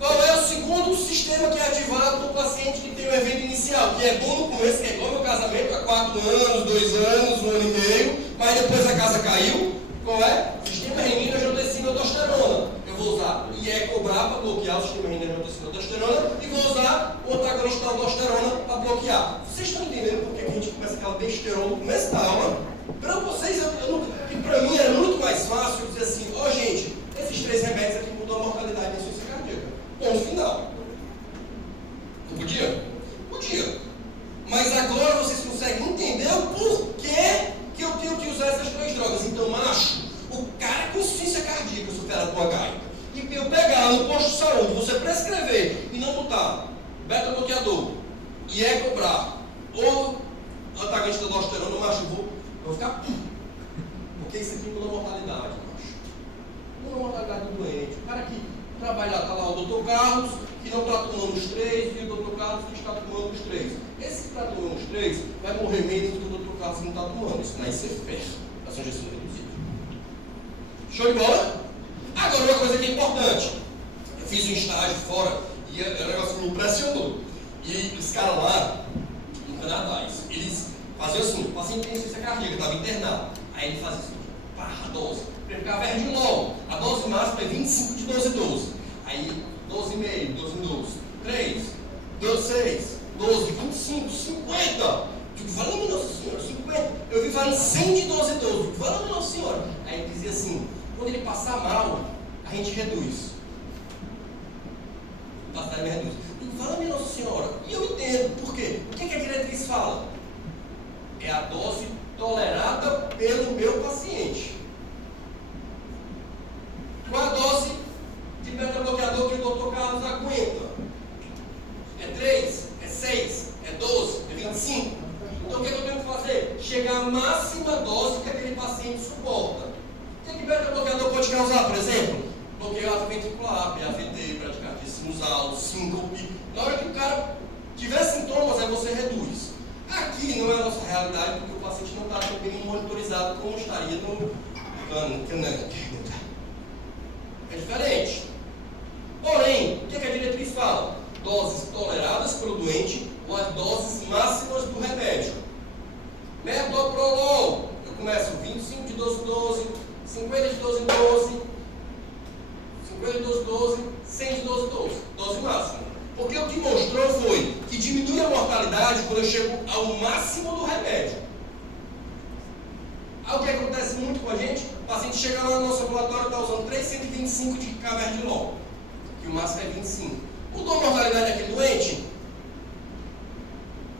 Qual é o segundo sistema que é ativado no paciente que tem o evento inicial? Que é bom no começo, que é igual meu casamento, há 4 anos, 2 anos, 1 ano e meio, mas depois a casa caiu. Qual é? Sistema renina, angiotensina, aldosterona. Eu vou usar o IECOBRA para bloquear o sistema renina, angiotensina, aldosterona e vou usar o antagonista da aldosterona para bloquear. Vocês estão entendendo por que a gente começa aquela besteirona no começo da aula? Para vocês, que para mim era muito mais fácil dizer assim, ó gente, esses 3 remédios aqui mudam a mortalidade da insuficiência cardíaca. Ponto final. Não podia? Podia. Mas agora vocês conseguem Eu vou ficar porque isso aqui muda a mortalidade, macho. Muda a mortalidade do doente. O cara que trabalha, está lá o Dr. Carlos, que não está tomando os 3, e o Dr. Carlos que está tomando os 3. Esse que está tomando os 3 vai morrer menos do que o Dr. Carlos que não está tomando. Isso não é fé. Vai ser um gestor reduzido. Show de bola? Agora, uma coisa que é importante. Eu fiz um estágio fora e o negócio me impressionou. E os caras lá, no Canadá, eles faziam assim: o paciente tem insuficiência cardíaca, estava internado. Aí ele fazia assim: pá, a dose. Ficava verde logo. A dose máxima é 25 de 12 em 12. Aí 12,5, 12 em 12. 3, 16, 12, 25, 50. Digo, falando Nossa Senhora, 50. Eu vi falando 100 de 12 em 12. Digo, falando Nossa Senhora. Aí ele dizia assim: quando ele passar mal, a gente reduz. Passar ele reduz. Digo, falando Nossa Senhora. E eu entendo. Por quê? O que a diretriz fala? É a dose tolerada pelo meu paciente. Qual a dose de beta-bloqueador que o Dr. Carlos aguenta? É 3? É 6? É 12? É 25? Então o que eu tenho que fazer? Chegar à máxima dose que aquele paciente suporta. O que beta-bloqueador pode causar, por exemplo? Bloqueio atrioventricular, PAVT, bradicardia sinusal, síncope. Na hora que o cara tiver sintomas, aí você reduz. Aqui não é a nossa realidade, porque o paciente não está tão bem monitorizado como estaria no Canadá. É diferente. Porém, o que a diretriz fala? Doses toleradas pelo doente ou as doses máximas do remédio. Metoprolol, eu começo 25 de 12 em 12, 50 de 12 em 12, 50 de 12 em 12, 100 de 12 em 12, dose máxima. Porque o que mostrou foi que diminui a mortalidade quando eu chego ao máximo do remédio. Aí o que acontece muito com a gente? O paciente chega lá no nosso ambulatório e está usando 325 de Caverdilol, que o máximo é 25. Mudou a mortalidade daquele doente?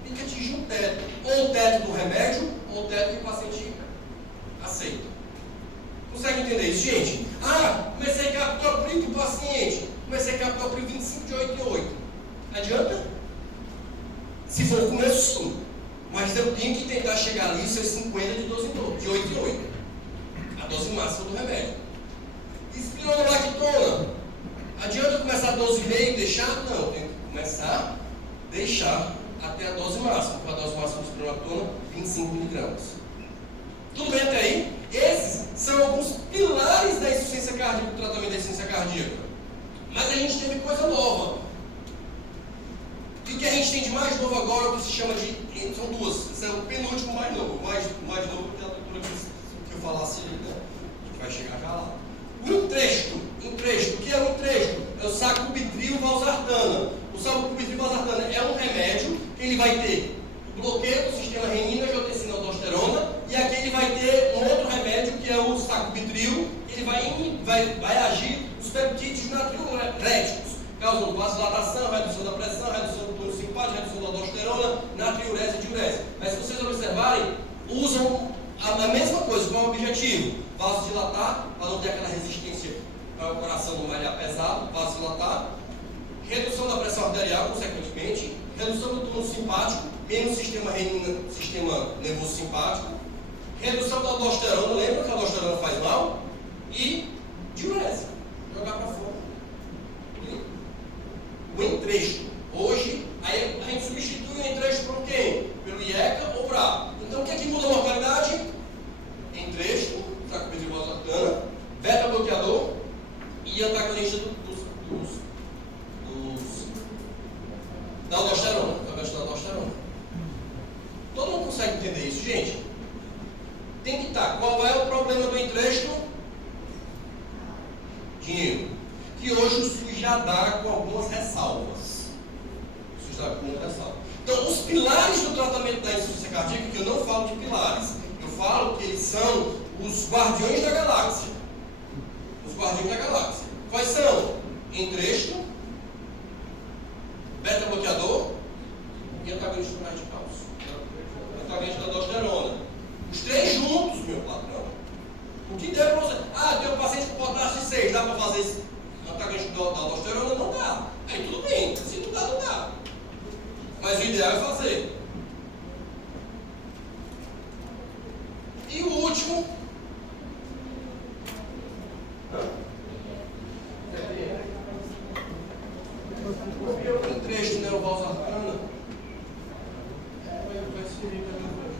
Tem que atingir um teto. Ou o teto do remédio, ou o teto que o paciente aceita. Consegue entender isso, gente? Comecei a captopril do paciente. Comecei a captopril 25 de 8 em 8. Adianta? Se for o começo, sim. Mas eu tenho que tentar chegar ali, seus 50 de 12 em 12, de 8 em 8. A dose máxima do remédio. Espironolactona. Adianta eu começar a 12,5 e deixar? Não, eu tenho que começar a deixar até a dose máxima. A dose máxima de espironolactona, 25 mg. Tudo bem até aí? Esses são alguns pilares da insuficiência cardíaca, do tratamento da insuficiência cardíaca. Mas a gente teve coisa nova. E o que a gente tem de mais novo agora é o que se chama de... São duas. Esse é o penúltimo mais novo. O mais novo que a doutora disse que eu falasse, né? A gente vai chegar já lá. O entresto. O que é o entresto? É o sacubitril valsartana. O sacubitril valsartana é um remédio que ele vai ter o bloqueio do sistema renina, angiotensina, aldosterona, e aqui ele vai ter um outro remédio que é o sacubitril, que ele vai agir os peptídeos natriuréticos, causando vasodilatação, redução da pressão, redução do tônus simpático, redução da aldosterona, natriurese e diurese. Mas se vocês observarem, usam a mesma coisa, qual é o objetivo? Vasodilatar, para não ter aquela resistência para o coração não malhar pesado, vasodilatar, redução da pressão arterial, consequentemente, redução do tônus simpático, menos sistema renina, sistema nervoso simpático, redução da aldosterona, lembra que a aldosterona faz mal? E diurese, jogar para fora. O entresto. Hoje, aí a gente substitui o entresto por quem? Pelo IECA ou BRA. Então, o que é que muda a mortalidade? Entresto, sacubitril valsartana, beta-bloqueador e antagonista da aldosterona. Antagonista da aldosterona. Todo mundo consegue entender isso, gente? Tem que estar. Qual é o problema do entresto? Dinheiro. Que hoje o SUS já dá com algumas ressalvas. O SUS dá com algumas ressalvas. Então, os pilares do tratamento da insuficiência cardíaca, que eu não falo de pilares, eu falo que eles são os guardiões da galáxia. Os guardiões da galáxia. Quais são? Entresto, beta-bloqueador e antagonista do radical. Antagonista da aldosterona. Os três juntos, meu patrão. O que der para você? Tem um paciente com potássio de 6, dá para fazer esse antagonista da aldosterona? Não dá. Aí tudo bem, se não dá, não dá. Mas o ideal é fazer. último. Um trecho, né? O Valsarcana. Vai servir para mim hoje.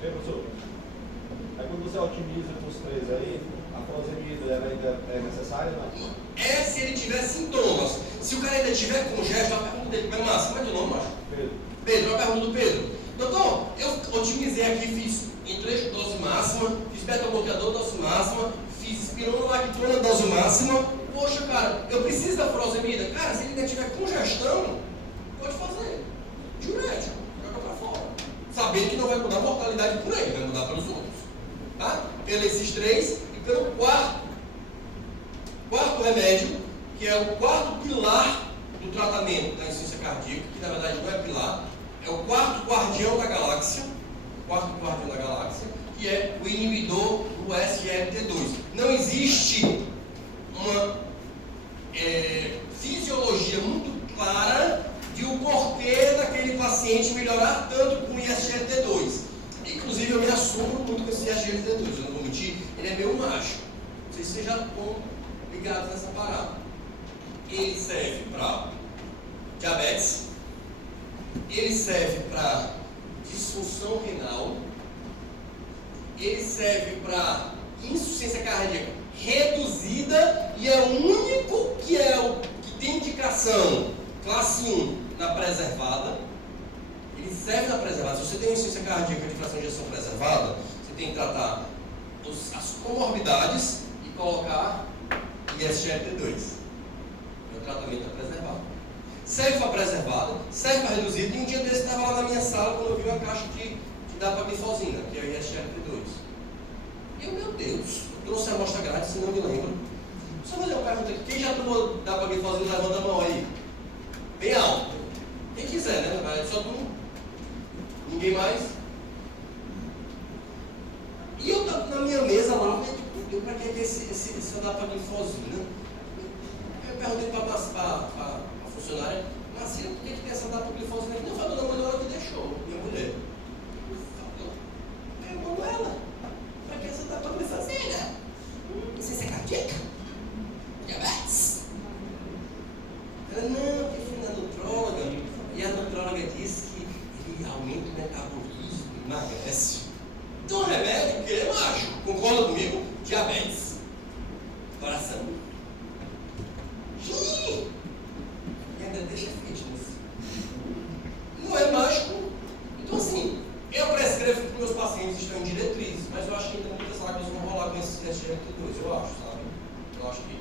Professor, aí quando você otimiza com os três aí, a furosemida ela ainda é necessária, não? É se ele tiver sintomas. Se o cara ainda tiver com gesto, a pergunta dele, Pedro Márcio, como é teu nome, macho? Pedro. Pedro, a pergunta do Pedro. Doutor, eu otimizei aqui, fiz em trecho dose máxima, fiz beta-bloqueador dose máxima, fiz espironolactona dose máxima. Poxa, cara, eu preciso da furosemida. Cara, se ele ainda tiver congestão, pode fazer. Diurético, joga pra fora. Sabendo que não vai mudar a mortalidade por ele, vai mudar pelos outros. Tá? Pelos três e pelo quarto remédio, que é o quarto pilar do tratamento da insuficiência cardíaca, que na verdade não é pilar, é o quarto guardião da galáxia, que é o inibidor do SGLT2. Não existe uma fisiologia muito clara de o porquê daquele paciente melhorar tanto com o SGLT2. Inclusive eu me assumo muito com esse SGLT2, eu não vou mentir, ele é meio macho. Não sei se vocês já estão ligados nessa parada. Ele serve para diabetes, ele serve para disfunção renal, ele serve para insuficiência cardíaca reduzida e é o único que tem indicação classe 1 na preservada. Ele serve na preservada. Se você tem uma insuficiência cardíaca de fração de ejeção preservada, você tem que tratar as comorbidades e colocar ISGLT2. É o tratamento da preservada. Serve para preservada, serve para reduzida. E um dia desse estava lá na minha sala quando eu vi uma caixa de dapaglifosina, que é o ISGLT2. E eu, meu Deus, eu trouxe a amostra grátis, se não me lembro. Só fazer uma pergunta aqui: quem já tomou dapaglifosina, levanta a mão aí. Bem alto. Quem quiser, né? Na verdade, só tu. Ninguém mais? E eu na minha mesa lá, para que esse dapaglifosina? Eu perguntei para a funcionária: Marcia, por que tem essa dapaglifosina aqui? Não, foi a dona Manuela que deixou, minha mulher. Manuela, para que essa dapaglifosina? Insuficiência cardíaca? Diabetes? Ela, não, porque fui na nutróloga e a nutróloga disse que ele aumenta o metabolismo, emagrece. Então o remédio que é macho, concorda comigo? Diabetes, coração. E ainda deixa fitness. Não é mágico. Então assim, eu prescrevo que meus pacientes estão em diretrizes, mas eu acho que ainda muitas lágrimas vão rolar com esse SGLT2, eu acho, sabe? Eu acho que,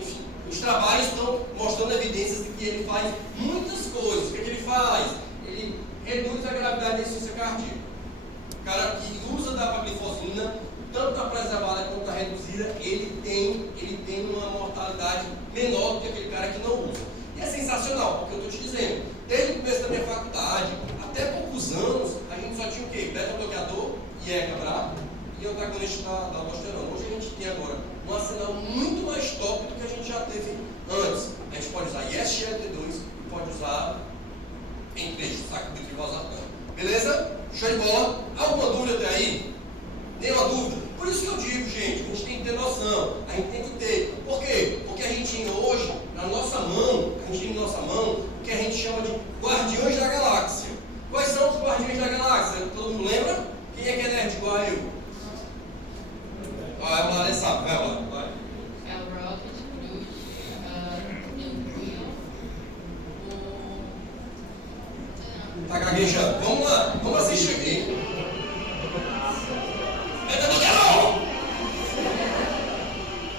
enfim, os trabalhos estão mostrando evidências de que ele faz muitas coisas. O que ele faz? Ele reduz a gravidade da insuficiência cardíaca. O cara que usa dapaglifosina, tanto a preservada quanto a reduzida, ele tem uma mortalidade menor do que aquele cara que não usa. E é sensacional, porque eu estou te dizendo, desde o começo da minha faculdade, até poucos anos, a gente só tinha o quê? Beta-bloqueador, IECA e antagonista da aldosterona. Hoje a gente tem agora um arsenal muito mais top do que a gente já teve antes. A gente pode usar ISGLT2 e pode usar em trecho, saco de trivosartano. Beleza? Show de bola? Alguma dúvida até aí? Nenhuma dúvida? Por isso que eu digo, gente, a gente tem que ter noção, a gente tem que ter. Por quê? Porque a gente tem hoje, na nossa mão, o que a gente chama de guardiões da galáxia. Quais são os guardiões da galáxia? Todo mundo lembra? Quem é que é nerd igual a eu? Vai, a Maria sabe, vai lá. Vai. É o Rocket, Groot, Tá gaguejando. Vamos lá, vamos assistir aqui. Beta-bloqueador!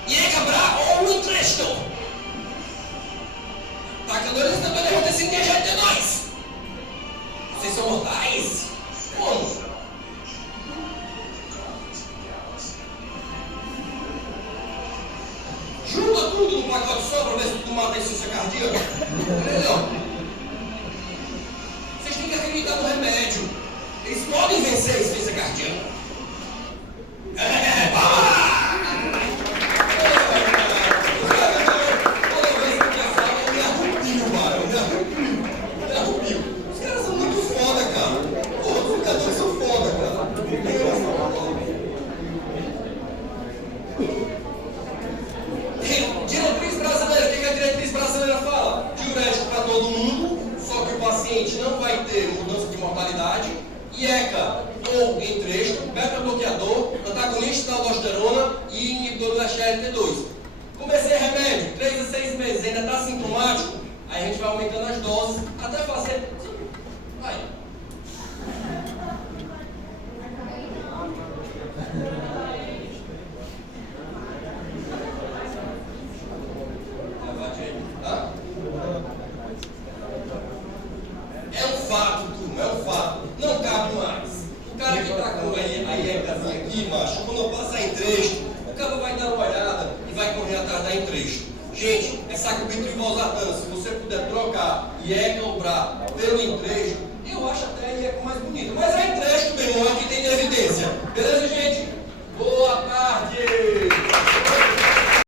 IECA ou o Entresto? Atacadores também devem ter sido ISGLT2. Vocês são mortais? Como? Junta tudo no pacote só para ver se tu mata a insuficiência cardíaca. Entendeu? Vocês têm que acreditar no remédio. Eles podem vencer a insuficiência cardíaca. Toda vez que eu falo, eu me arrepio, mano. Eu me arrepio. Os caras são muito foda, cara. Pô, os jogadores são foda, cara. ou em trecho, beta-bloqueador, antagonista da aldosterona e inibidor do SGLT2. Comecei remédio, 3 a 6 meses, ainda está sintomático, aí a gente vai aumentando as doses até fazer. Vai. Tá? É um fato, turma, é um fato. Não cabe mais. O cara que está com a IECAzinha aqui, macho, quando eu passar em trecho, o cara vai dar uma olhada e vai correr atrás da em trecho. Gente, é sacubitril valsartana. Se você puder trocar IECA ou BRA pelo em trecho, eu acho até a IECA mais bonita. Mas é em trecho, meu irmão, aqui tem evidência. Beleza, gente? Boa tarde!